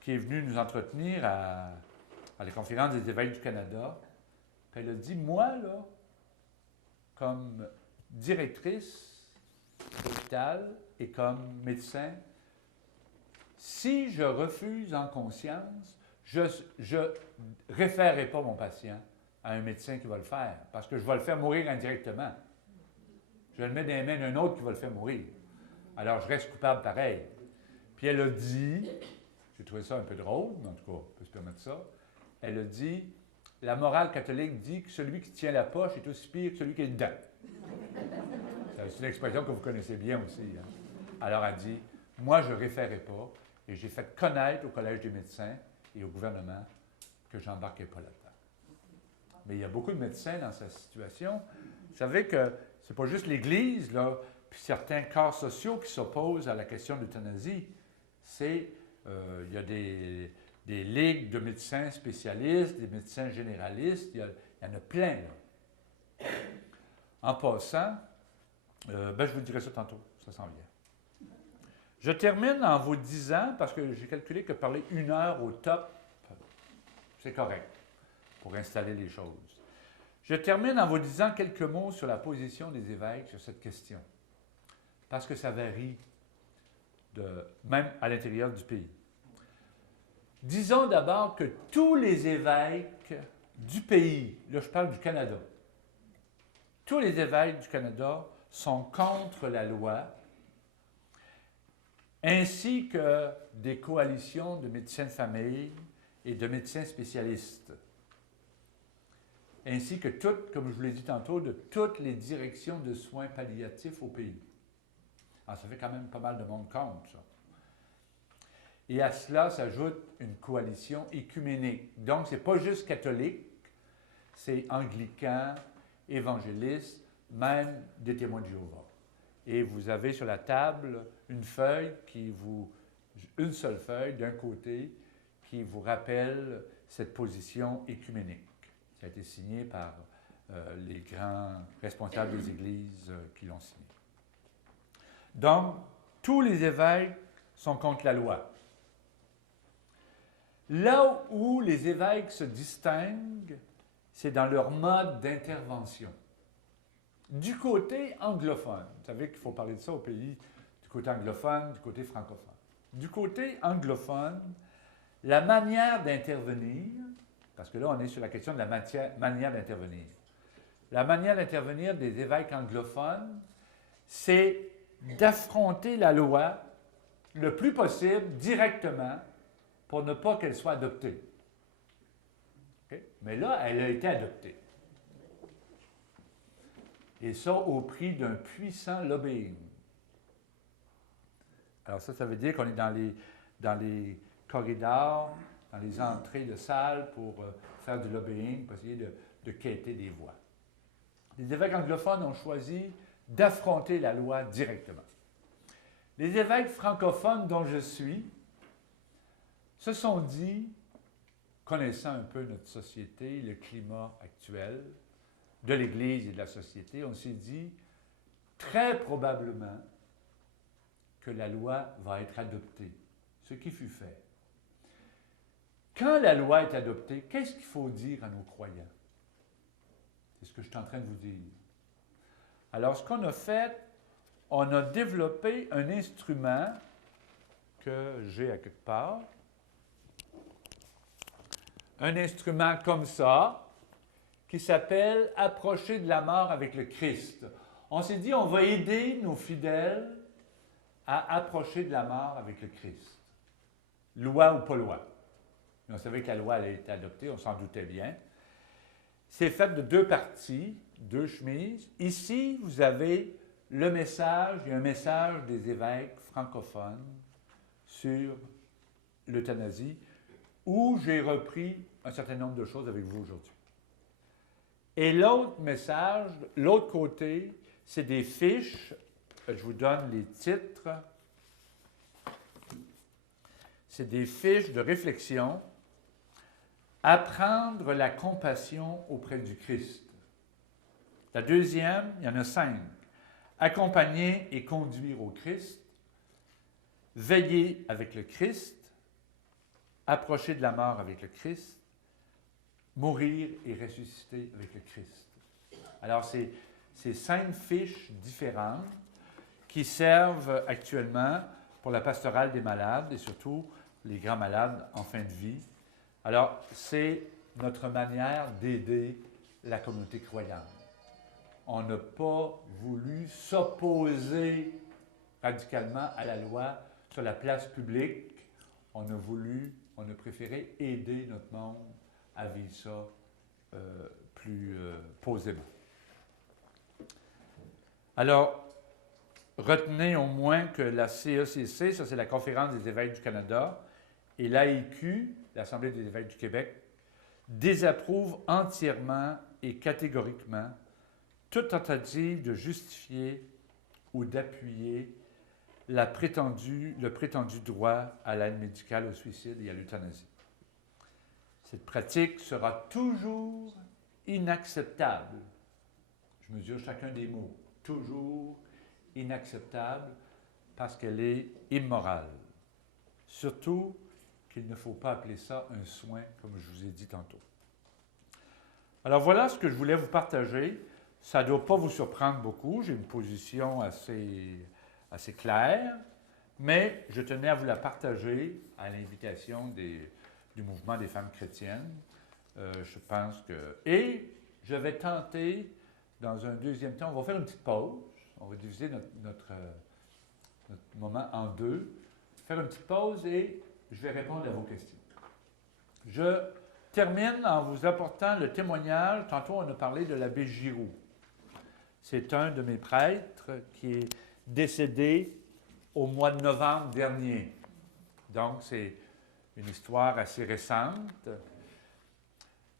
qui est venue nous entretenir à la conférence des évêques du Canada. Puis elle a dit, moi, là, comme directrice d'hôpital et comme médecin, si je refuse en conscience, je ne référerai pas mon patient à un médecin qui va le faire, parce que je vais le faire mourir indirectement. Je le mets dans les mains d'un autre qui va le faire mourir. Alors, je reste coupable pareil. Puis elle a dit, j'ai trouvé ça un peu drôle, mais en tout cas, on peut se permettre ça, elle a dit, la morale catholique dit que celui qui tient la poche est aussi pire que celui qui est dedans. C'est une expression que vous connaissez bien aussi. Hein? Alors elle dit, moi je ne référais pas, et j'ai fait connaître au Collège des médecins et au gouvernement que je n'embarquais pas là-dedans. Mais il y a beaucoup de médecins dans cette situation. Vous savez que ce n'est pas juste l'Église, là, puis certains corps sociaux qui s'opposent à la question de l'euthanasie. Il y a des ligues de médecins spécialistes, des médecins généralistes, il y en a plein. Là. En passant, je vous dirai ça tantôt, ça s'en vient. Je termine en vous disant, parce que j'ai calculé que parler 1 heure au top, c'est correct pour installer les choses. Je termine en vous disant quelques mots sur la position des évêques sur cette question, parce que ça varie même à l'intérieur du pays. Disons d'abord que tous les évêques du pays, là je parle du Canada, tous les évêques du Canada sont contre la loi, ainsi que des coalitions de médecins de famille et de médecins spécialistes, ainsi que comme je vous l'ai dit tantôt, de toutes les directions de soins palliatifs au pays. Alors, ça fait quand même pas mal de monde contre, ça. Et à cela s'ajoute une coalition écuménique. Donc, ce n'est pas juste catholique, c'est anglican, évangéliste, même des témoins de Jéhovah. Et vous avez sur la table une seule feuille d'un côté qui vous rappelle cette position écuménique. Ça a été signé par les grands responsables des églises qui l'ont signé. Donc, tous les évêques sont contre la loi. Là où les évêques se distinguent, c'est dans leur mode d'intervention. Du côté anglophone, vous savez qu'il faut parler de ça au pays, du côté anglophone, du côté francophone. Du côté anglophone, la manière d'intervenir, parce que là on est sur la question de la manière d'intervenir. La manière d'intervenir des évêques anglophones, c'est d'affronter la loi le plus possible directement pour ne pas qu'elle soit adoptée. Okay? Mais là, elle a été adoptée. Et ça au prix d'un puissant lobbying. Alors ça veut dire qu'on est dans les corridors, dans les entrées de salles pour faire du lobbying, pour essayer de quêter des voix. Les évêques anglophones ont choisi d'affronter la loi directement. Les évêques francophones dont je suis se sont dit, connaissant un peu notre société, le climat actuel, de l'Église et de la société, on s'est dit très probablement que la loi va être adoptée, ce qui fut fait. Quand la loi est adoptée, qu'est-ce qu'il faut dire à nos croyants? C'est ce que je suis en train de vous dire. Alors, ce qu'on a fait, on a développé un instrument que j'ai à quelque part. Un instrument comme ça, qui s'appelle « Approcher de la mort avec le Christ ». On s'est dit, on va aider nos fidèles à approcher de la mort avec le Christ. Loi ou pas loi. Mais on savait que la loi allait être adoptée, on s'en doutait bien. C'est fait de 2 parties, 2 chemises. Ici, vous avez le message, il y a un message des évêques francophones sur l'euthanasie, où j'ai repris un certain nombre de choses avec vous aujourd'hui. Et l'autre message, l'autre côté, c'est des fiches. Je vous donne les titres. C'est des fiches de réflexion. Apprendre la compassion auprès du Christ. La deuxième, il y en a 5. Accompagner et conduire au Christ. Veiller avec le Christ. Approcher de la mort avec le Christ. Mourir et ressusciter avec le Christ. Alors, c'est 5 fiches différentes qui servent actuellement pour la pastorale des malades et surtout les grands malades en fin de vie. Alors, c'est notre manière d'aider la communauté croyante. On n'a pas voulu s'opposer radicalement à la loi sur la place publique. On a préféré aider notre monde à vivre ça plus posément. Alors, retenez au moins que la CECC, ça c'est la Conférence des évêques du Canada, et l'AEQ, l'Assemblée des évêques du Québec, désapprouve entièrement et catégoriquement toute tentative de justifier ou d'appuyer le prétendu droit à l'aide médicale au suicide et à l'euthanasie. Cette pratique sera toujours inacceptable. Je mesure chacun des mots. Toujours inacceptable parce qu'elle est immorale. Surtout qu'il ne faut pas appeler ça un soin, comme je vous ai dit tantôt. Alors voilà ce que je voulais vous partager. Ça ne doit pas vous surprendre beaucoup. J'ai une position assez claire, mais je tenais à vous la partager à l'invitation du mouvement des femmes chrétiennes. Je pense que... Et je vais tenter, dans un deuxième temps, on va faire une petite pause. On va diviser notre moment en 2. Faire une petite pause et je vais répondre à vos questions. Je termine en vous apportant le témoignage. Tantôt, on a parlé de l'abbé Giroux. C'est un de mes prêtres qui est décédé au mois de novembre dernier. Donc, c'est une histoire assez récente.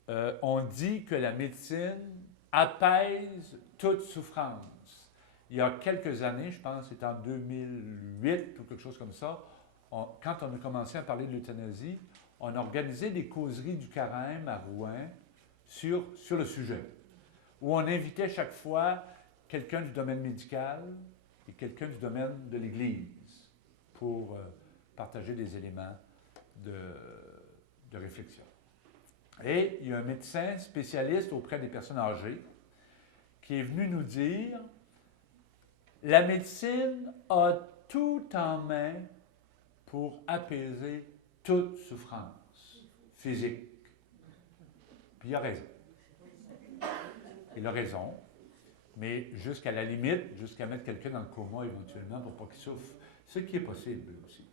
On dit que la médecine apaise toute souffrance. Il y a quelques années, je pense que c'était en 2008 ou quelque chose comme ça, quand on a commencé à parler de l'euthanasie, on a organisé des causeries du Carême à Rouen sur le sujet, où on invitait chaque fois quelqu'un du domaine médical et quelqu'un du domaine de l'Église pour partager des éléments de réflexion. Et il y a un médecin spécialiste auprès des personnes âgées qui est venu nous dire « La médecine a tout en main pour apaiser toute souffrance physique. » Puis il a raison. Il a raison, mais jusqu'à la limite, jusqu'à mettre quelqu'un dans le coma éventuellement pour pas qu'il souffre, ce qui est possible aussi.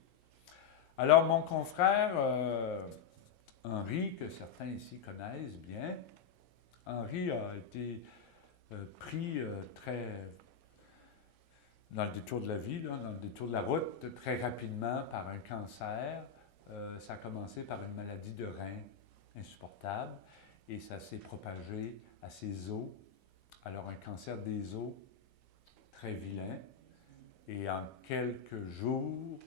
Alors mon confrère Henri, que certains ici connaissent bien, Henri a été pris dans le détour de la vie, là, dans le détour de la route, très rapidement par un cancer. Ça a commencé par une maladie de rein insupportable et ça s'est propagé à ses os. Alors un cancer des os très vilain. Et en quelques jours,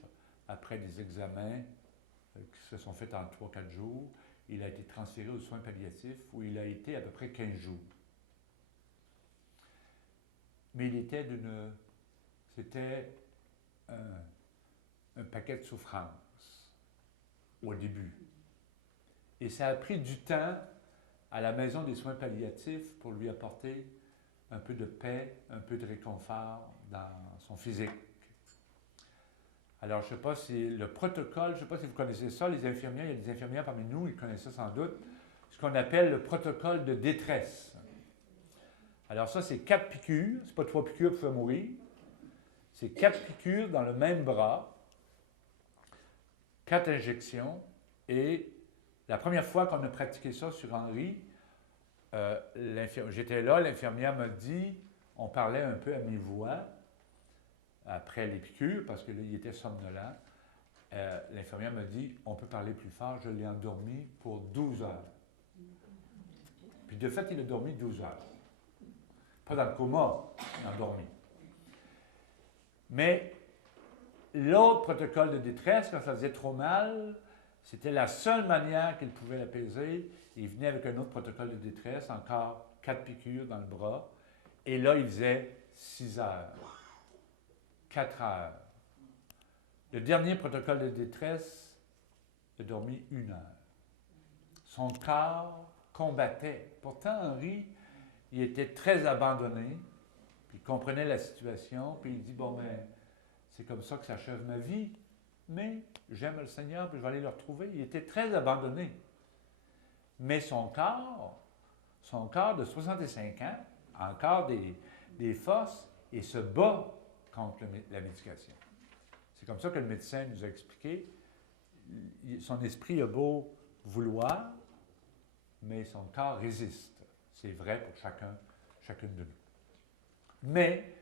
après des examens qui se sont faits en 3-4 jours, il a été transféré aux soins palliatifs où il a été à peu près 15 jours. Mais il était c'était un paquet de souffrances au début. Et ça a pris du temps à la maison des soins palliatifs pour lui apporter un peu de paix, un peu de réconfort dans son physique. Alors, je ne sais pas si le protocole, je ne sais pas si vous connaissez ça, les infirmières, il y a des infirmières parmi nous, ils connaissent ça sans doute, ce qu'on appelle le protocole de détresse. Alors ça, c'est 4 piqûres, c'est pas 3 piqûres pour faire mourir, c'est 4 piqûres dans le même bras, 4 injections, et la première fois qu'on a pratiqué ça sur Henri, j'étais là, l'infirmière m'a dit, on parlait un peu à mi-voix, après les piqûres, parce que là, il était somnolent. L'infirmière m'a dit, on peut parler plus fort, je l'ai endormi pour 12 heures. Puis de fait, il a dormi 12 heures. Pas dans le coma, il a endormi. Mais l'autre protocole de détresse, quand ça faisait trop mal, c'était la seule manière qu'il pouvait l'apaiser. Il venait avec un autre protocole de détresse, encore 4 piqûres dans le bras. Et là, il faisait 6 heures. 4 heures. Le dernier protocole de détresse, il a dormi 1 heure. Son corps combattait. Pourtant, Henri, il était très abandonné, puis il comprenait la situation, puis il dit, bon, ben, c'est comme ça que s'achève ma vie, mais j'aime le Seigneur, puis je vais aller le retrouver. Il était très abandonné. Mais son corps de 65 ans, a encore des forces, et se bat contre la médication. C'est comme ça que le médecin nous a expliqué. Son esprit a beau vouloir, mais son corps résiste. C'est vrai pour chacune de nous. Mais,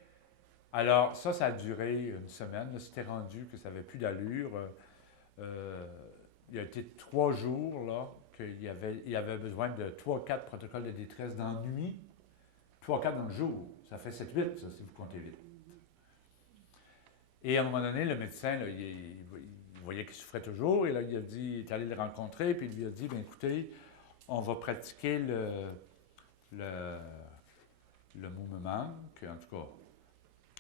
alors, ça a duré 1 semaine. Là, c'était rendu que ça n'avait plus d'allure. Il a été 3 jours, là, qu'il avait besoin de 3-4 protocoles de détresse dans la nuit. 3-4 dans le jour. Ça fait 7-8, ça, si vous comptez vite. Et à un moment donné, le médecin, là, il voyait qu'il souffrait toujours, et là, il est allé le rencontrer, puis il lui a dit, bien écoutez, on va pratiquer le mouvement, en tout cas,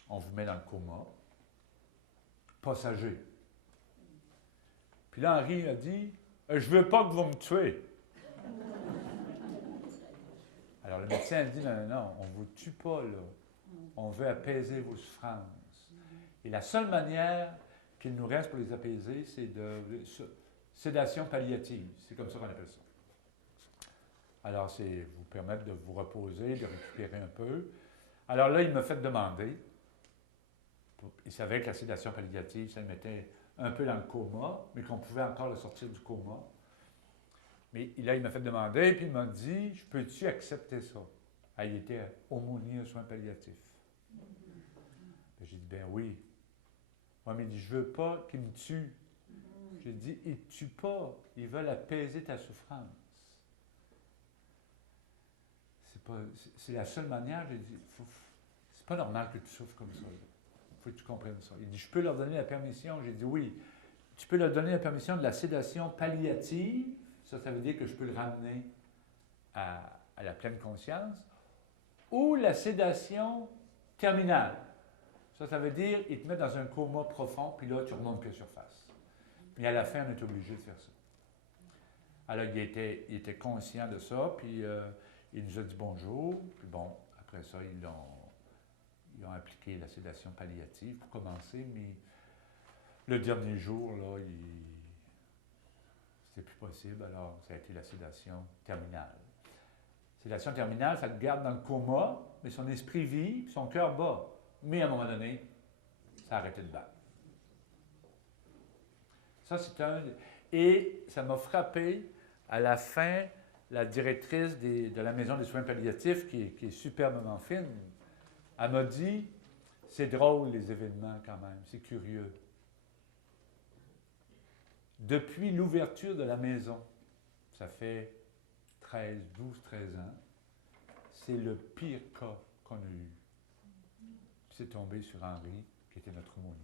on vous met dans le coma, passager. Puis là, Henri a dit, je veux pas que vous me tuez. Alors le médecin a dit, non, on ne vous tue pas, là. On veut apaiser vos souffrances. Et la seule manière qu'il nous reste pour les apaiser, c'est de sédation palliative. C'est comme ça qu'on appelle ça. Alors, c'est vous permettre de vous reposer, de récupérer un peu. Alors là, il m'a fait demander. Il savait que la sédation palliative, ça le mettait un peu dans le coma, mais qu'on pouvait encore le sortir du coma. Mais là, il m'a fait demander, puis il m'a dit, « Peux-tu accepter ça? » Il était aumônier aux soins palliatifs. J'ai dit, « Ben oui. » Moi, il m'a dit, « Je veux pas qu'il me tue. » J'ai dit, « Ils ne te tuent pas. Ils veulent apaiser ta souffrance. » C'est la seule manière. J'ai dit, c'est pas normal que tu souffres comme ça. Il faut que tu comprennes ça. Il dit, « Je peux leur donner la permission. » J'ai dit, « Oui. Tu peux leur donner la permission de la sédation palliative. » Ça veut dire que je peux le ramener à la pleine conscience. Ou la sédation terminale. Ça veut dire qu'il te met dans un coma profond, puis là, tu ne remontes plus à la surface. Mais à la fin, on est obligé de faire ça. Alors, il était conscient de ça, puis il nous a dit bonjour. Puis bon, après ça, ils ont appliqué la sédation palliative pour commencer, mais le dernier jour, là, c'était plus possible, alors ça a été la sédation terminale. Sédation terminale, ça le garde dans le coma, mais son esprit vit, puis son cœur bat. Mais à un moment donné, ça a arrêté de battre. Ça, c'est Et ça m'a frappé, à la fin, la directrice de la maison des soins palliatifs, qui est superbement fine, elle m'a dit, c'est drôle les événements quand même, c'est curieux. Depuis l'ouverture de la maison, ça fait 12, 13 ans, c'est le pire cas qu'on a eu. C'est tombé sur Henri, qui était notre aumônier.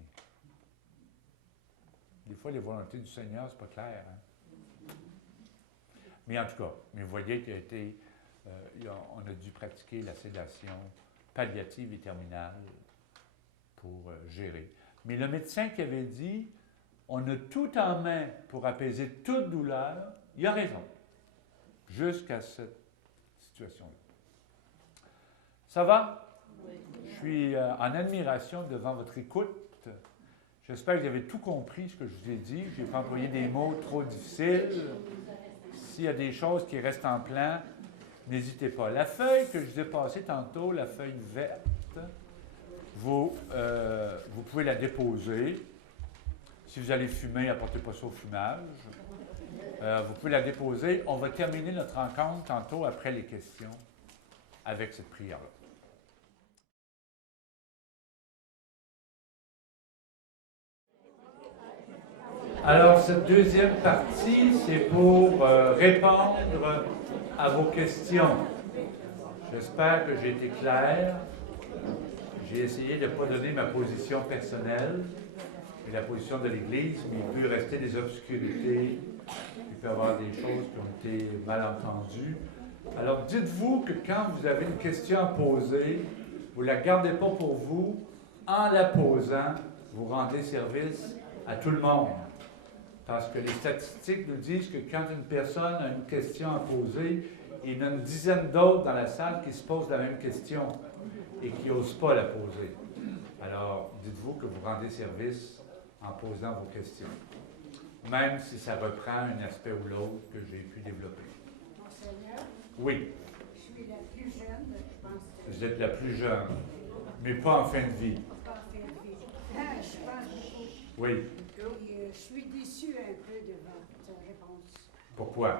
Des fois, les volontés du Seigneur, c'est pas clair. Hein? Mais en tout cas, vous voyez on a dû pratiquer la sédation palliative et terminale pour gérer. Mais le médecin qui avait dit, on a tout en main pour apaiser toute douleur, il a raison, jusqu'à cette situation-là. Ça va? Je suis en admiration devant votre écoute. J'espère que vous avez tout compris ce que je vous ai dit. Je n'ai pas employé des mots trop difficiles. S'il y a des choses qui restent en plan, n'hésitez pas. La feuille que je vous ai passée tantôt, la feuille verte, vous pouvez la déposer. Si vous allez fumer, apportez pas ça au fumage. Vous pouvez la déposer. On va terminer notre rencontre tantôt après les questions avec cette prière-là. Alors, cette deuxième partie, c'est pour répondre à vos questions. J'espère que j'ai été clair. J'ai essayé de ne pas donner ma position personnelle et la position de l'Église, mais il peut rester des obscurités, il peut y avoir des choses qui ont été mal entendues. Alors, dites-vous que quand vous avez une question à poser, vous ne la gardez pas pour vous. En la posant, vous rendez service à tout le monde. Parce que les statistiques nous disent que quand une personne a une question à poser, il y en a une dizaine d'autres dans la salle qui se posent la même question et qui n'osent pas la poser. Alors, dites-vous que vous rendez service en posant vos questions, même si ça reprend un aspect ou l'autre que j'ai pu développer. Monseigneur, Oui, je suis la plus jeune, je pense. vous êtes la plus jeune, mais pas en fin de vie. Pas en fin de vie. Je pense beaucoup. Oui, Et je suis déçue un peu de votre réponse. pourquoi?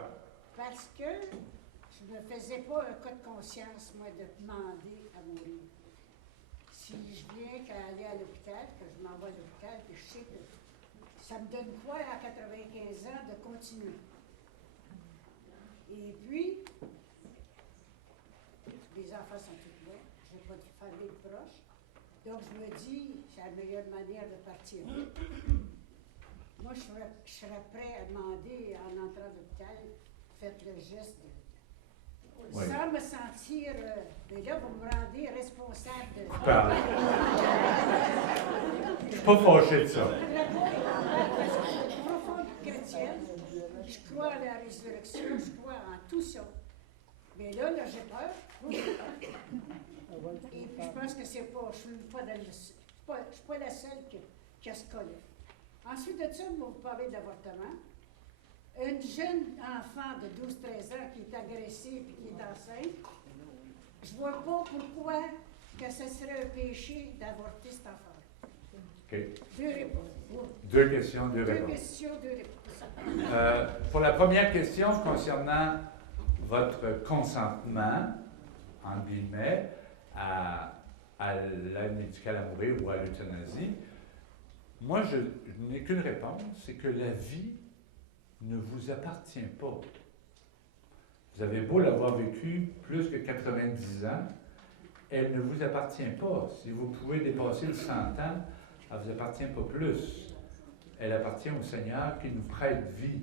Parce que je ne me faisais pas un cas de conscience, moi, de demander à mourir. Si je viens qu'à aller à l'hôpital, que je m'envoie à l'hôpital, puis je sais que ça me donne quoi à 95 ans de continuer. Et puis, les enfants sont tous loin, je n'ai pas de famille proche. Donc, je me dis, c'est la meilleure manière de partir. Moi, je serais prêt à demander, en entrant à l'hôpital, faites le geste de Oui. sans me sentir, mais là, vous me rendez responsable de... Pardon. Je ne suis pas fâché de ça. Parce que je suis profonde chrétienne, je crois à la résurrection, je crois en tout ça. Mais là, j'ai peur. Et puis, je pense que c'est pas, je suis pas la seule qui a ce cas-là. Ensuite de ça, vous parlez d'avortement. Une jeune enfant de 12-13 ans qui est agressée et qui est enceinte, je ne vois pas pourquoi que ce serait un péché d'avorter cet enfant. OK. Deux réponses. Deux questions, deux Deux réponses. questions, deux réponses. Pour la première question concernant votre consentement, en guillemets, à l'aide médicale à mourir ou à l'euthanasie, moi, je n'ai qu'une réponse, c'est que la vie ne vous appartient pas. Vous avez beau l'avoir vécu plus que 90 ans, elle ne vous appartient pas. Si vous pouvez dépasser le 100 ans, elle ne vous appartient pas plus. Elle appartient au Seigneur qui nous prête vie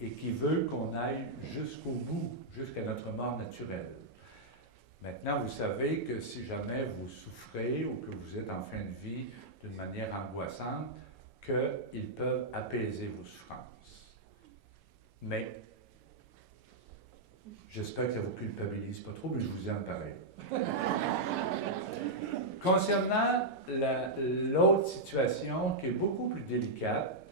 et qui veut qu'on aille jusqu'au bout, jusqu'à notre mort naturelle. Maintenant, vous savez que si jamais vous souffrez ou que vous êtes en fin de vie d'une manière angoissante, qu'ils peuvent apaiser vos souffrances. Mais, j'espère que ça ne vous culpabilise pas trop, mais je vous aime pareil. Concernant l'autre situation qui est beaucoup plus délicate,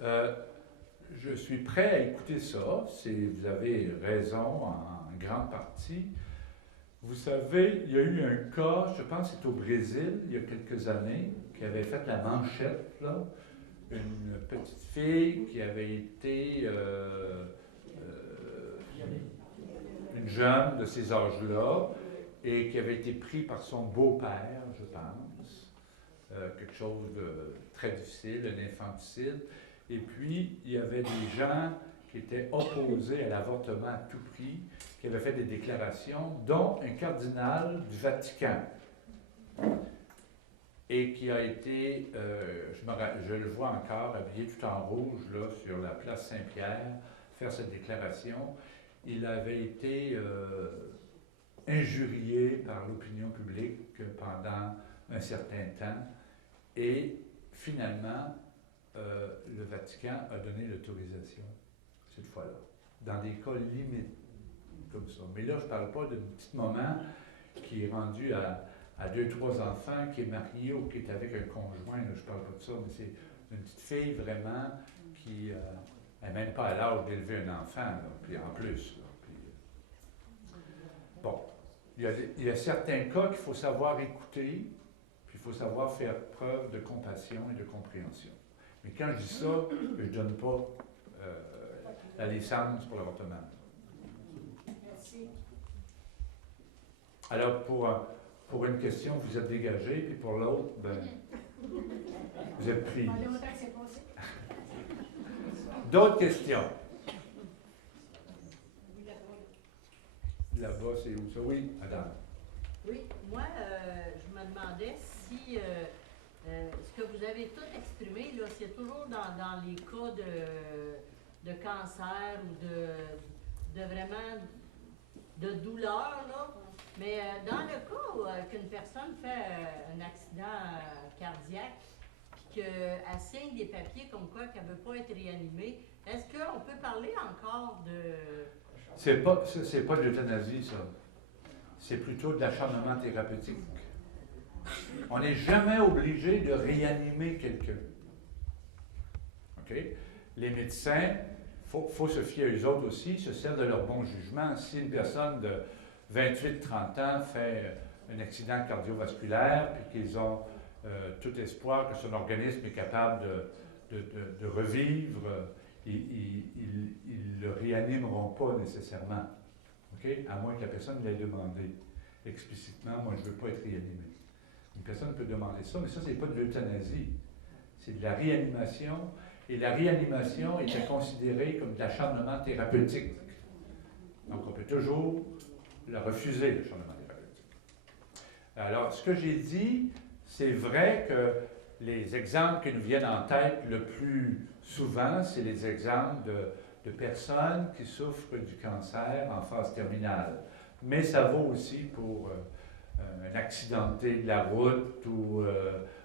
je suis prêt à écouter ça. Vous avez raison en grande partie. Vous savez, il y a eu un cas, je pense que c'est au Brésil, il y a quelques années, qui avait fait la manchette, là. Une petite fille qui avait été une jeune de ces âges-là et qui avait été prise par son beau-père, je pense. Quelque chose de très difficile, un infanticide. Et puis, il y avait des gens qui étaient opposés à l'avortement à tout prix, qui avaient fait des déclarations, dont un cardinal du Vatican. Et qui a été, je le vois encore, habillé tout en rouge, là, sur la place Saint-Pierre, faire cette déclaration. Il avait été injurié par l'opinion publique pendant un certain temps. Et finalement, le Vatican a donné l'autorisation, cette fois-là, dans des cas limites, comme ça. Mais là, je ne parle pas d'une petite maman qui est rendue à 2-3 enfants, qui est mariée ou qui est avec un conjoint, là, je ne parle pas de ça, mais c'est une petite fille vraiment qui n'est même pas à l'âge d'élever un enfant, là, puis en plus. Là, puis, bon, il y a certains cas qu'il faut savoir écouter, puis il faut savoir faire preuve de compassion et de compréhension. Mais quand je dis ça, je ne donne pas la licence pour l'avortement. Merci. Alors, pour une question, vous êtes dégagé, puis pour l'autre, ben, vous êtes pris. Pas longtemps que c'est passé. D'autres questions? Là-bas, c'est où ça? Oui, madame. Oui, moi, je me demandais si ce que vous avez tout exprimé, là, c'est toujours dans les cas de cancer ou de vraiment de douleur, là. Mais dans le cas où qu'une personne fait un accident cardiaque, puis qu'elle signe des papiers comme quoi qu'elle ne veut pas être réanimée, est-ce qu'on peut parler encore de... C'est pas de l'euthanasie, ça. C'est plutôt de l'acharnement thérapeutique. On n'est jamais obligé de réanimer quelqu'un. OK? Les médecins, faut se fier à eux autres aussi, se servent de leur bon jugement. Si une personne de 28-30 ans fait un accident cardiovasculaire, puis qu'ils ont tout espoir que son organisme est capable de revivre, ils ne le réanimeront pas nécessairement. Okay? À moins que la personne l'ait demandé explicitement, moi je ne veux pas être réanimé. Une personne peut demander ça, mais ça, ce n'est pas de l'euthanasie. C'est de la réanimation, et la réanimation est considérée comme de l'acharnement thérapeutique. Donc on peut toujours la refuser, l'acharnement thérapeutique. Alors, ce que j'ai dit, c'est vrai que les exemples qui nous viennent en tête le plus souvent, c'est les exemples de personnes qui souffrent du cancer en phase terminale. Mais ça vaut aussi pour un accidenté de la route ou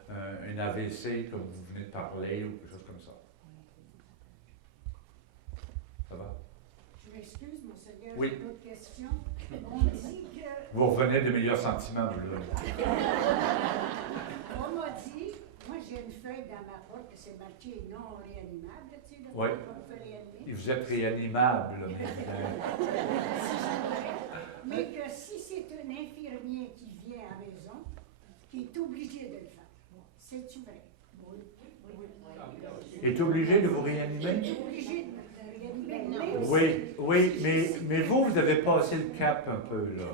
un AVC, comme vous venez de parler, ou quelque chose comme ça. Ça va? Je m'excuse, mon Seigneur, Oui. j'ai d'autres questions. On dit que... Vous revenez de meilleurs sentiments, vous, là. On m'a dit, moi j'ai une feuille dans ma porte que c'est marqué non réanimable, tu sais, Oui. on peut réanimer. Et vous êtes réanimable, là, Mais que si c'est un infirmier qui vient à la maison, qui est obligé de le faire, c'est-tu vrai? Oui. est obligé de vous réanimer? Il est obligé de réanimer. Oui, mais vous avez passé le cap un peu, là.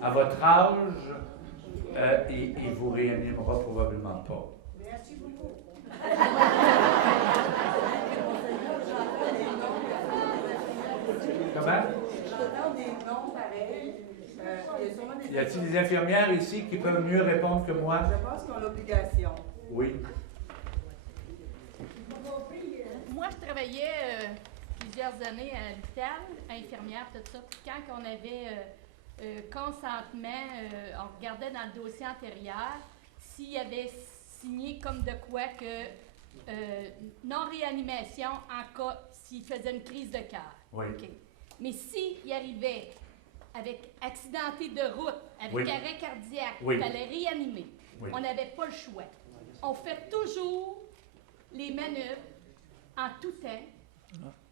À votre âge, il ne vous réanimera probablement pas. Merci beaucoup. Comment? J'entends des noms pareils. Y a-t-il des infirmières ici qui peuvent mieux répondre que moi? Je pense qu'on a l'obligation. Oui. Moi, je travaillais plusieurs années à l'hôpital, infirmière, tout ça. Puis quand on avait consentement, on regardait dans le dossier antérieur s'il y avait signé comme de quoi que non-réanimation en cas s'il faisait une crise de cœur. Oui. Okay. Mais s'il arrivait avec accidenté de route, avec Oui. arrêt cardiaque, Oui. il fallait réanimer. Oui. On n'avait pas le choix. On fait toujours les manœuvres en tout temps,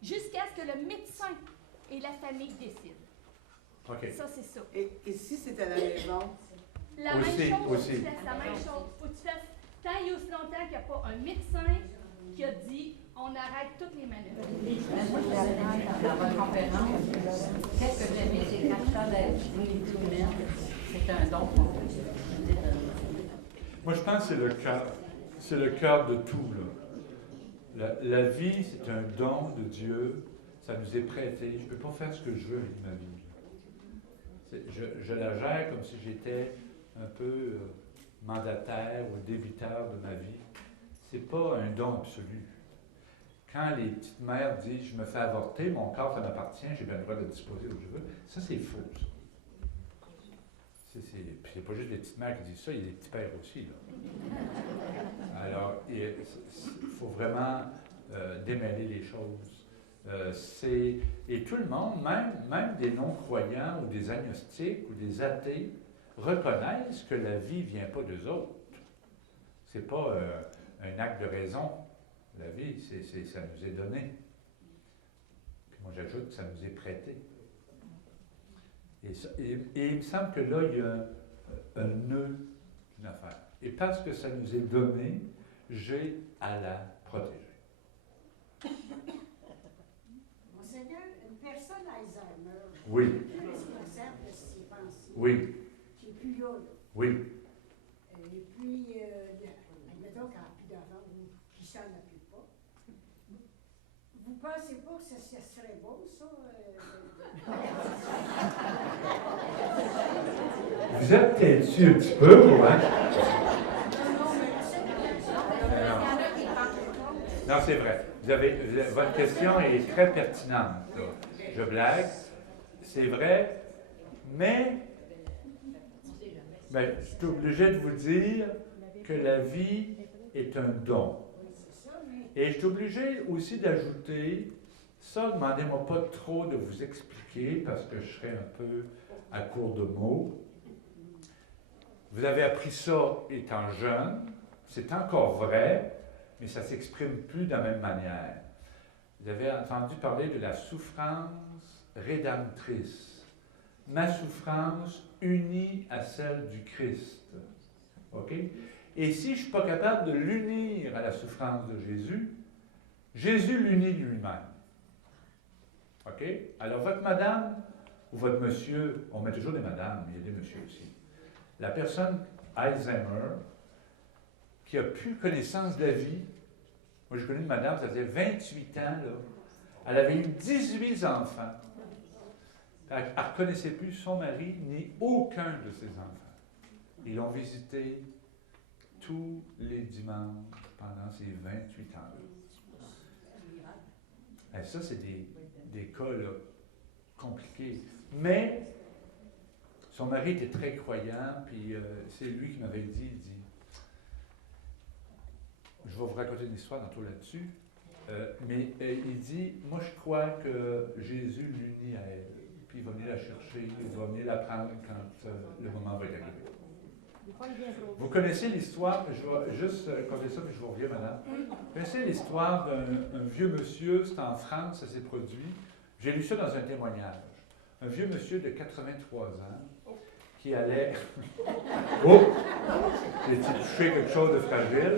jusqu'à ce que le médecin et la famille décident. OK. Ça, c'est ça. Et si c'est à la maison? La Aussi, même chose, aussi. tu fasses la même chose. Faut que tu fasses tant et aussi longtemps qu'il n'y a pas un médecin qui a dit on arrête toutes les manœuvres. Dans votre conférence, qu'est-ce que j'aimais, c'est quand ça la dignité humaine, c'est un don qu'on peut dire. Moi, je pense que c'est le cœur. C'est le cœur de tout, là. La vie, c'est un don de Dieu. Ça nous est prêté. Je ne peux pas faire ce que je veux avec ma vie. Je la gère comme si j'étais un peu mandataire ou débiteur de ma vie. C'est pas un don absolu. Quand les petites mères disent « je me fais avorter, mon corps, ça m'appartient, j'ai bien le droit de disposer où je veux », ça, c'est faux, ça. Puis c'est pas juste les petites mères qui disent ça, il y a des petits pères aussi, là. Alors, il faut vraiment démêler les choses. Et tout le monde, même des non-croyants ou des agnostiques ou des athées, reconnaissent que la vie ne vient pas d'eux autres. Ce n'est pas un acte de raison. La vie, ça nous est donné. Puis moi, j'ajoute que ça nous est prêté. Et il me semble que là, il y a un nœud d'une affaire. Et parce que ça nous est donné, j'ai à la protéger. Monseigneur, une personne Alzheimer, Oui, plus responsable de ses pensées, oui, qui n'est plus là, oui. et puis, admettons qu'elle n'a plus d'argent ou qu'il s'en occupe pas. Vous pensez pas que ça serait bon, ça? Vous êtes têtu un petit peu, vous, hein? Non, c'est vrai. Votre question est très pertinente. Là. Je blague. C'est vrai. Mais je suis obligé de vous dire que la vie est un don. Et je suis obligé aussi d'ajouter, ça, demandez-moi pas trop de vous expliquer parce que je serai un peu à court de mots. Vous avez appris ça étant jeune, c'est encore vrai, mais ça ne s'exprime plus de la même manière. Vous avez entendu parler de la souffrance rédemptrice. Ma souffrance unie à celle du Christ. OK? Et si je ne suis pas capable de l'unir à la souffrance de Jésus, Jésus l'unit lui-même. OK? Alors, votre madame ou votre monsieur, on met toujours des madames, mais il y a des messieurs aussi. La personne Alzheimer, qui a plus connaissance de la vie, moi je connais une madame, ça faisait 28 ans, là, elle avait eu 18 enfants. Elle ne reconnaissait plus son mari ni aucun de ses enfants. Ils l'ont visité tous les dimanches pendant ces 28 ans-là. Et ça, c'est des cas là, compliqués. Mais son mari était très croyant, puis c'est lui qui m'avait dit, je vais vous raconter une histoire tantôt là-dessus, mais il dit, moi je crois que Jésus l'unit à elle, puis il va venir la chercher, il va venir la prendre quand le moment va être arrivé. Vous connaissez l'histoire, je vais juste raconter ça, puis je vous reviens, madame. Vous connaissez l'histoire d'un vieux monsieur, c'est en France, ça s'est produit. J'ai lu ça dans un témoignage. Un vieux monsieur de 83 ans qui allait... Oh! J'ai touché quelque chose de fragile.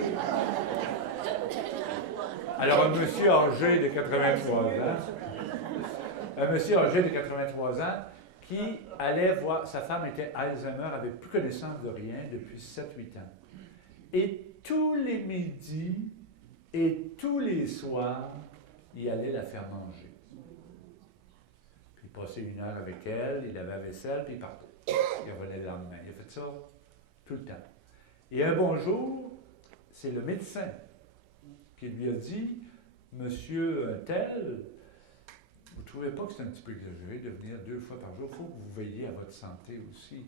Alors, un monsieur âgé de 83 ans, qui allait voir, sa femme était Alzheimer, avait plus connaissance de rien depuis 7-8 ans. Et tous les midis et tous les soirs, il allait la faire manger. Puis il passait 1 heure avec elle, il avait la vaisselle, puis il partait. Il revenait le lendemain. Il a fait ça tout le temps. Et un bon jour, c'est le médecin qui lui a dit, Monsieur tel, vous ne trouvez pas que c'est un petit peu exagéré de venir 2 fois par jour? Il faut que vous veilliez à votre santé aussi.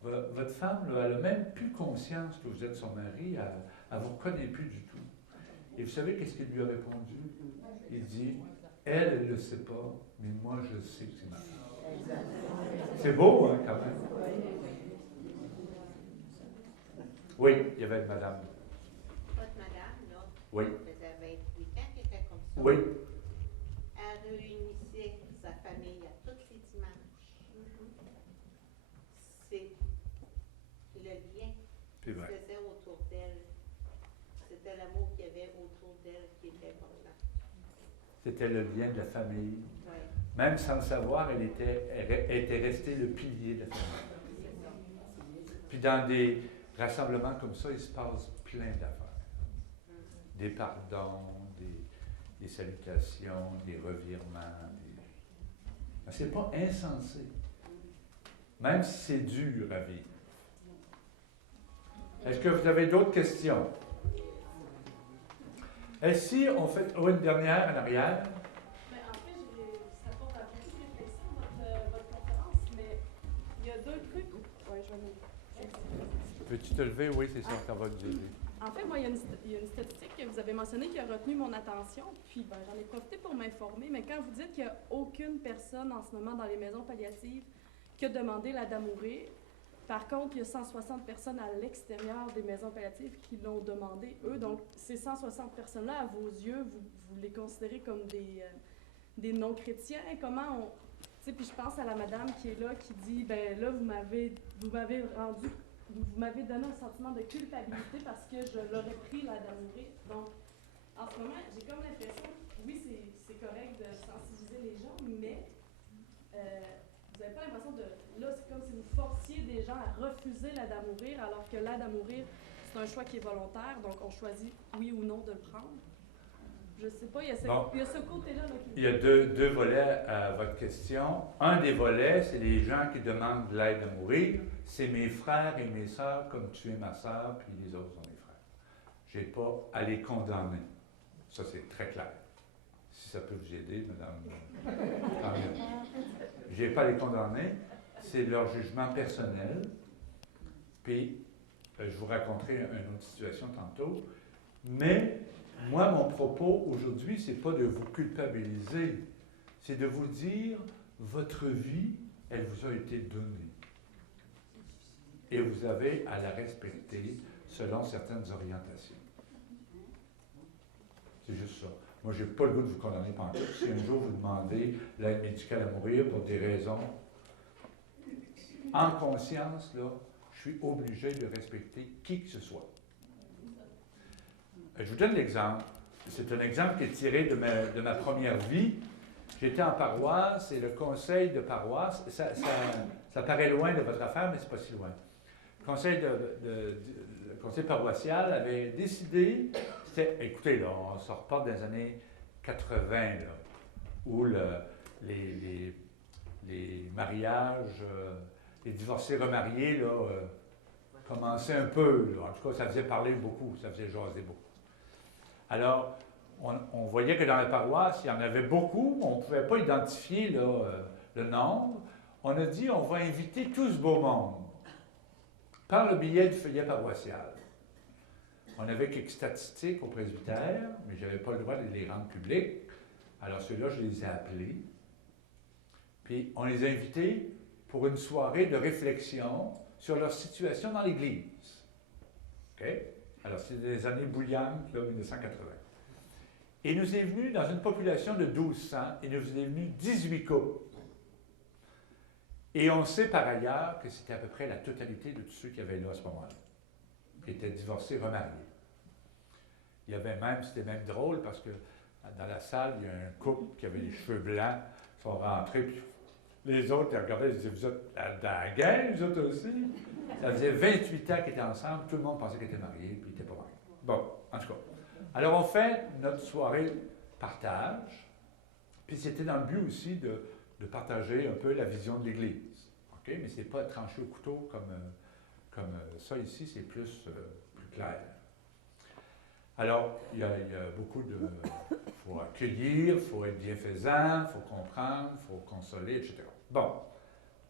Votre femme, là, elle n'a même plus conscience que vous êtes son mari, elle ne vous reconnaît plus du tout. Et vous savez qu'est-ce qu'il lui a répondu? Il dit, elle ne le sait pas, mais moi je sais que c'est ma femme. C'est beau, hein, quand même. Oui, il y avait une madame. Votre madame, là, Oui. ça faisait 28 ans qu'elle était comme ça. Oui. Elle réunissait sa famille à tous les dimanches. C'est le lien C'est qui vrai. se faisait autour d'elle. C'était l'amour qu'il y avait autour d'elle qui était important. C'était le lien de la famille. Oui. Même sans le savoir, elle était restée le pilier de la famille. Puis dans des rassemblements comme ça, il se passe plein d'affaires. Des pardons, des salutations, des revirements. Mais c'est pas insensé. Même si c'est dur à vivre. Est-ce que vous avez d'autres questions? Et si on fait une dernière en arrière? Mais en fait, ça porte à beaucoup de réflexions, votre conférence, mais il y a 2 trucs. Oui, je vais Peux-tu te lever? Oui, c'est ça, ça va nous aider. En fait, moi, il y a une statistique que vous avez mentionnée qui a retenu mon attention, puis ben, j'en ai profité pour m'informer, mais quand vous dites qu'il n'y a aucune personne en ce moment dans les maisons palliatives qui a demandé l'aide à mourir, par contre, il y a 160 personnes à l'extérieur des maisons palliatives qui l'ont demandé, eux. Donc, ces 160 personnes-là, à vos yeux, vous les considérez comme des non-chrétiens? Comment on... Tu sais, puis je pense à la madame qui est là, qui dit, ben là, vous m'avez donné un sentiment de culpabilité parce que je l'aurais pris l'aide à mourir. Donc, en ce moment, j'ai comme l'impression, oui, c'est correct de sensibiliser les gens, mais vous n'avez pas l'impression de... Là, c'est comme si vous forciez des gens à refuser l'aide à mourir, alors que l'aide à mourir, c'est un choix qui est volontaire, donc on choisit oui ou non de le prendre. Je sais pas, il y a ce côté-là. Là, Il y a deux volets à votre question. Un des volets, c'est les gens qui demandent de l'aide à mourir. C'est mes frères et mes sœurs, comme tu es ma sœur, puis les autres sont mes frères. Je n'ai pas à les condamner. Ça, c'est très clair. Si ça peut vous aider, madame. Je n'ai pas à les condamner. C'est leur jugement personnel. Puis, je vous raconterai une autre situation tantôt. Mais, moi, mon propos aujourd'hui, ce n'est pas de vous culpabiliser. C'est de vous dire, votre vie, elle vous a été donnée. Et vous avez à la respecter selon certaines orientations. C'est juste ça. Moi, je n'ai pas le goût de vous condamner par tout. Si un jour vous demandez l'aide médicale à mourir pour des raisons en conscience, là, je suis obligé de respecter qui que ce soit. Je vous donne l'exemple. C'est un exemple qui est tiré de ma première vie. J'étais en paroisse et le conseil de paroisse, ça paraît loin de votre affaire, mais c'est pas si loin. Le conseil paroissial avait décidé, écoutez, là, on se reporte dans les années 80, là, où les mariages, les divorcés remariés, là, commençaient un peu. Là. En tout cas, ça faisait parler beaucoup, ça faisait jaser beaucoup. Alors, on voyait que dans la paroisse, il y en avait beaucoup, on ne pouvait pas identifier là, le nombre. On a dit, on va inviter tout ce beau monde par le billet du feuillet paroissial. On avait quelques statistiques au presbytère, mais je n'avais pas le droit de les rendre publiques. Alors ceux-là, je les ai appelés. Puis on les a invités pour une soirée de réflexion sur leur situation dans l'Église. OK? Alors c'est des années bouillantes, là, 1980. Et nous est venu, dans une population de 1200, il nous est venu 18 couples. Et on sait par ailleurs que c'était à peu près la totalité de tous ceux qui avaient là à ce moment-là, qui étaient divorcés, remariés. Il y avait même, c'était même drôle parce que dans la salle, il y a un couple qui avait les cheveux blancs, ils sont rentrés, puis les autres ils regardaient, ils disaient, vous êtes dans la guerre, vous autres aussi? Ça faisait 28 ans qu'ils étaient ensemble, tout le monde pensait qu'ils étaient mariés, puis ils n'étaient pas mariés. Bon, en tout cas. Alors on fait notre soirée partage, puis c'était dans le but aussi de partager un peu la vision de l'Église. OK? Mais ce n'est pas tranché au couteau comme ça ici, c'est plus clair. Alors, il y a beaucoup de... Il faut accueillir, il faut être bienfaisant, il faut comprendre, il faut consoler, etc. Bon,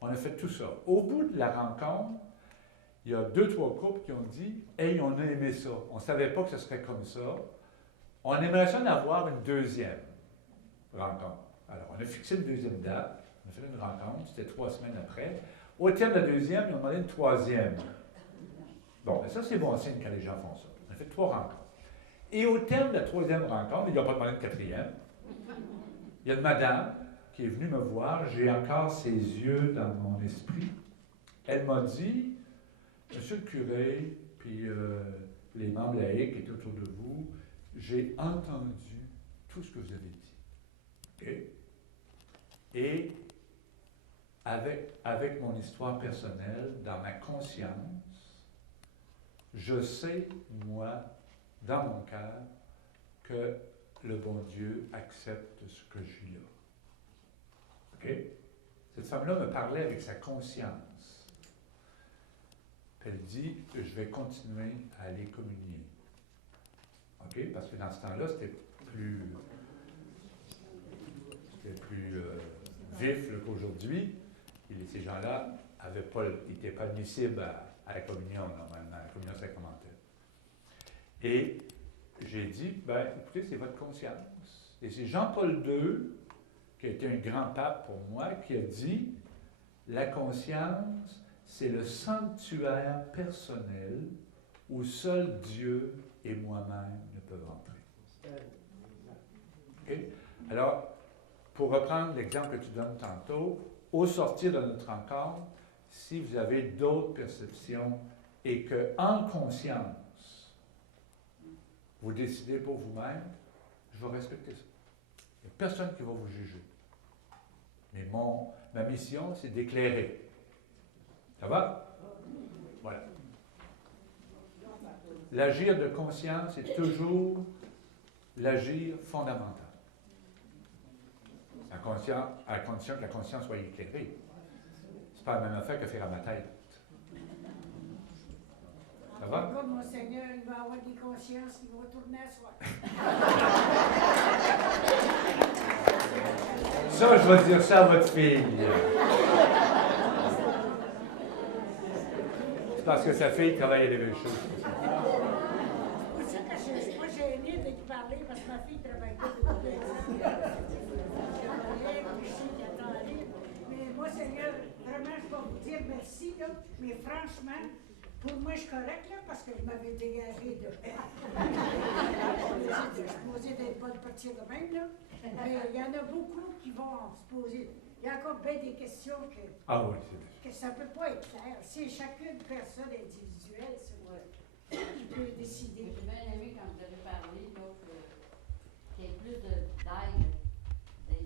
on a fait tout ça. Au bout de la rencontre, il y a 2-3 couples qui ont dit « Hey, on a aimé ça. On ne savait pas que ce serait comme ça. On aimerait ça en avoir une deuxième rencontre. » Alors, on a fixé une deuxième date. On a fait une rencontre. C'était 3 semaines après. Au terme de la deuxième, ils ont demandé une troisième. Bon, ben ça, c'est bon signe quand les gens font ça. On a fait 3 rencontres. Et au terme de la troisième rencontre, ils n'ont pas demandé une quatrième. Il y a une madame qui est venue me voir. J'ai encore ses yeux dans mon esprit. Elle m'a dit, Monsieur le curé, puis les membres laïcs qui étaient autour de vous, j'ai entendu tout ce que vous avez dit. Okay? Et avec mon histoire personnelle, dans ma conscience, je sais, moi, dans mon cœur, que le bon Dieu accepte ce que je suis là. OK? Cette femme-là me parlait avec sa conscience. Elle dit, je vais continuer à aller communier. OK? Parce que dans ce temps-là, c'était plus vif qu'aujourd'hui. Ces gens-là n'étaient pas admissibles à à la communion, normalement, à la communion sacramentelle. Et j'ai dit, ben, écoutez, c'est votre conscience. Et c'est Jean-Paul II, qui a été un grand pape pour moi, qui a dit, la conscience, c'est le sanctuaire personnel où seul Dieu et moi-même ne peuvent entrer. Okay? Alors, pour reprendre l'exemple que tu donnes tantôt, au sortir de notre rencontre, si vous avez d'autres perceptions et que, en conscience, vous décidez pour vous-même, je vais respecter ça. Il n'y a personne qui va vous juger. Mais ma mission, c'est d'éclairer. Ça va? Voilà. L'agir de conscience est toujours l'agir fondamental. À condition que la conscience soit éclairée. C'est pas la même affaire que faire à ma tête. Ça va? Comme mon Seigneur, il va avoir des consciences qui vont tourner à soi. Ça, je vais dire ça à votre fille. C'est parce que sa fille travaille à l'évêché. C'est pour ça que je ne suis pas gênée de lui parler, parce que ma fille travaille pas depuis 2 ans. Mais moi, Seigneur, vraiment, je vais vous dire merci, là, mais franchement, pour moi, je suis correcte, là, parce que je m'avais dégagé de... Je suis posée d'être bonne partir de même, là. Mais il y en a beaucoup qui vont se poser. Il y a encore bien des questions Ah oui, c'est que ça ne peut pas être clair. C'est chacune personne individuelle, qui peut décider. J'ai bien aimé quand vous avez parlé qu'il y ait plus d'aide dans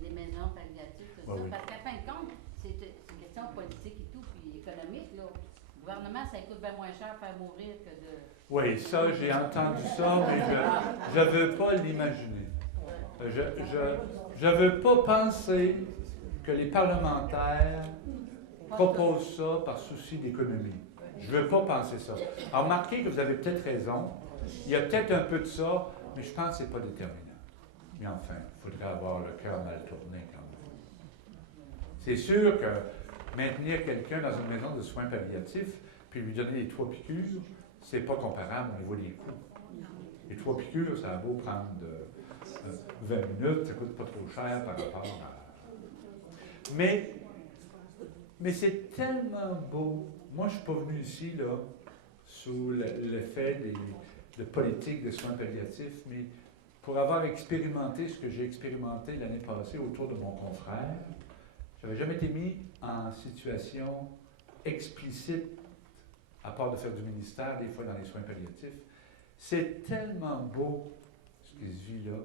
les maisons palliatives, tout ça. Oui. Parce qu'à fin de compte, c'est une question politique et tout, puis économique. Là. Le gouvernement, ça coûte bien moins cher à faire mourir que de... Oui, ça, j'ai entendu ça, mais je ne veux pas l'imaginer. Je ne veux pas penser que les parlementaires proposent ça par souci d'économie. Je ne veux pas penser ça. Alors, remarquez que vous avez peut-être raison. Il y a peut-être un peu de ça, mais je pense que ce n'est pas déterminant. Mais enfin, il faudrait avoir le cœur mal tourné quand même. C'est sûr que maintenir quelqu'un dans une maison de soins palliatifs, puis lui donner les 3 piqûres, c'est pas comparable au niveau des coûts. Les 3 piqûres, ça a beau prendre 20 minutes, ça coûte pas trop cher par rapport à... Mais c'est tellement beau. Moi, je ne suis pas venu ici, là, sous l'effet de politique de soins palliatifs, mais pour avoir expérimenté ce que j'ai expérimenté l'année passée autour de mon confrère, je n'avais jamais été mis en situation explicite, à part de faire du ministère, des fois dans les soins palliatifs. C'est tellement beau, ce qui se vit là,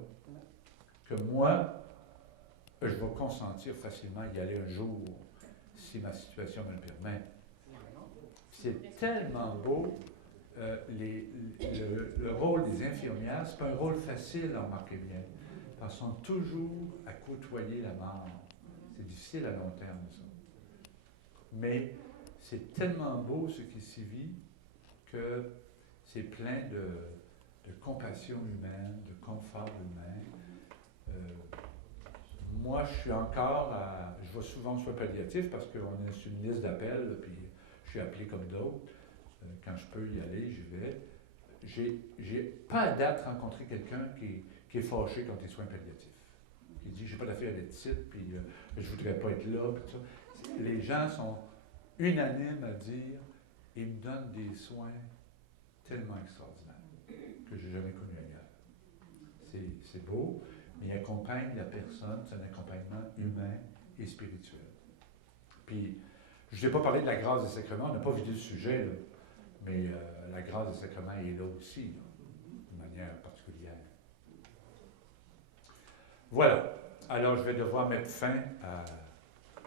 que moi, je vais consentir facilement y aller un jour, si ma situation me le permet. C'est tellement beau. Le rôle des infirmières, c'est pas un rôle facile, remarquez bien, parce qu'elles sont toujours à côtoyer la mort. C'est difficile à long terme, ça. Mais c'est tellement beau ce qui s'y vit que c'est plein de compassion humaine, de confort humain. Moi, je suis encore je vais souvent aux soins palliatifs parce qu'on est sur une liste d'appels, puis je suis appelé comme d'autres. Quand je peux y aller, j'y vais. J'ai pas à date rencontré quelqu'un qui est fâché contre les soins palliatifs. Qui dit, j'ai pas d'affaire à être ici, puis je voudrais pas être là, puis tout ça. Les gens sont unanimes à dire, ils me donnent des soins tellement extraordinaires que j'ai jamais connus ailleurs. C'est beau, mais il accompagne la personne, c'est un accompagnement humain et spirituel. Puis, je n'ai pas parlé de la grâce des sacrements, on n'a pas vidé le sujet, là, mais la grâce des sacrements est là aussi, là, de manière particulière. Voilà. Alors, je vais devoir mettre fin à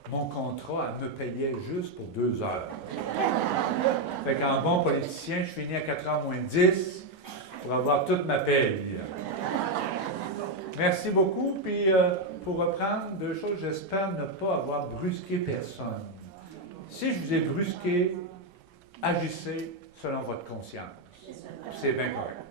mon contrat. Elle me payait juste pour 2 heures. Fait qu'en bon politicien, je finis à 4h moins 10 pour avoir toute ma paye. Merci beaucoup. Puis, pour reprendre 2 choses, j'espère ne pas avoir brusqué personne. Si je vous ai brusqué, agissez selon votre conscience. C'est bien correct.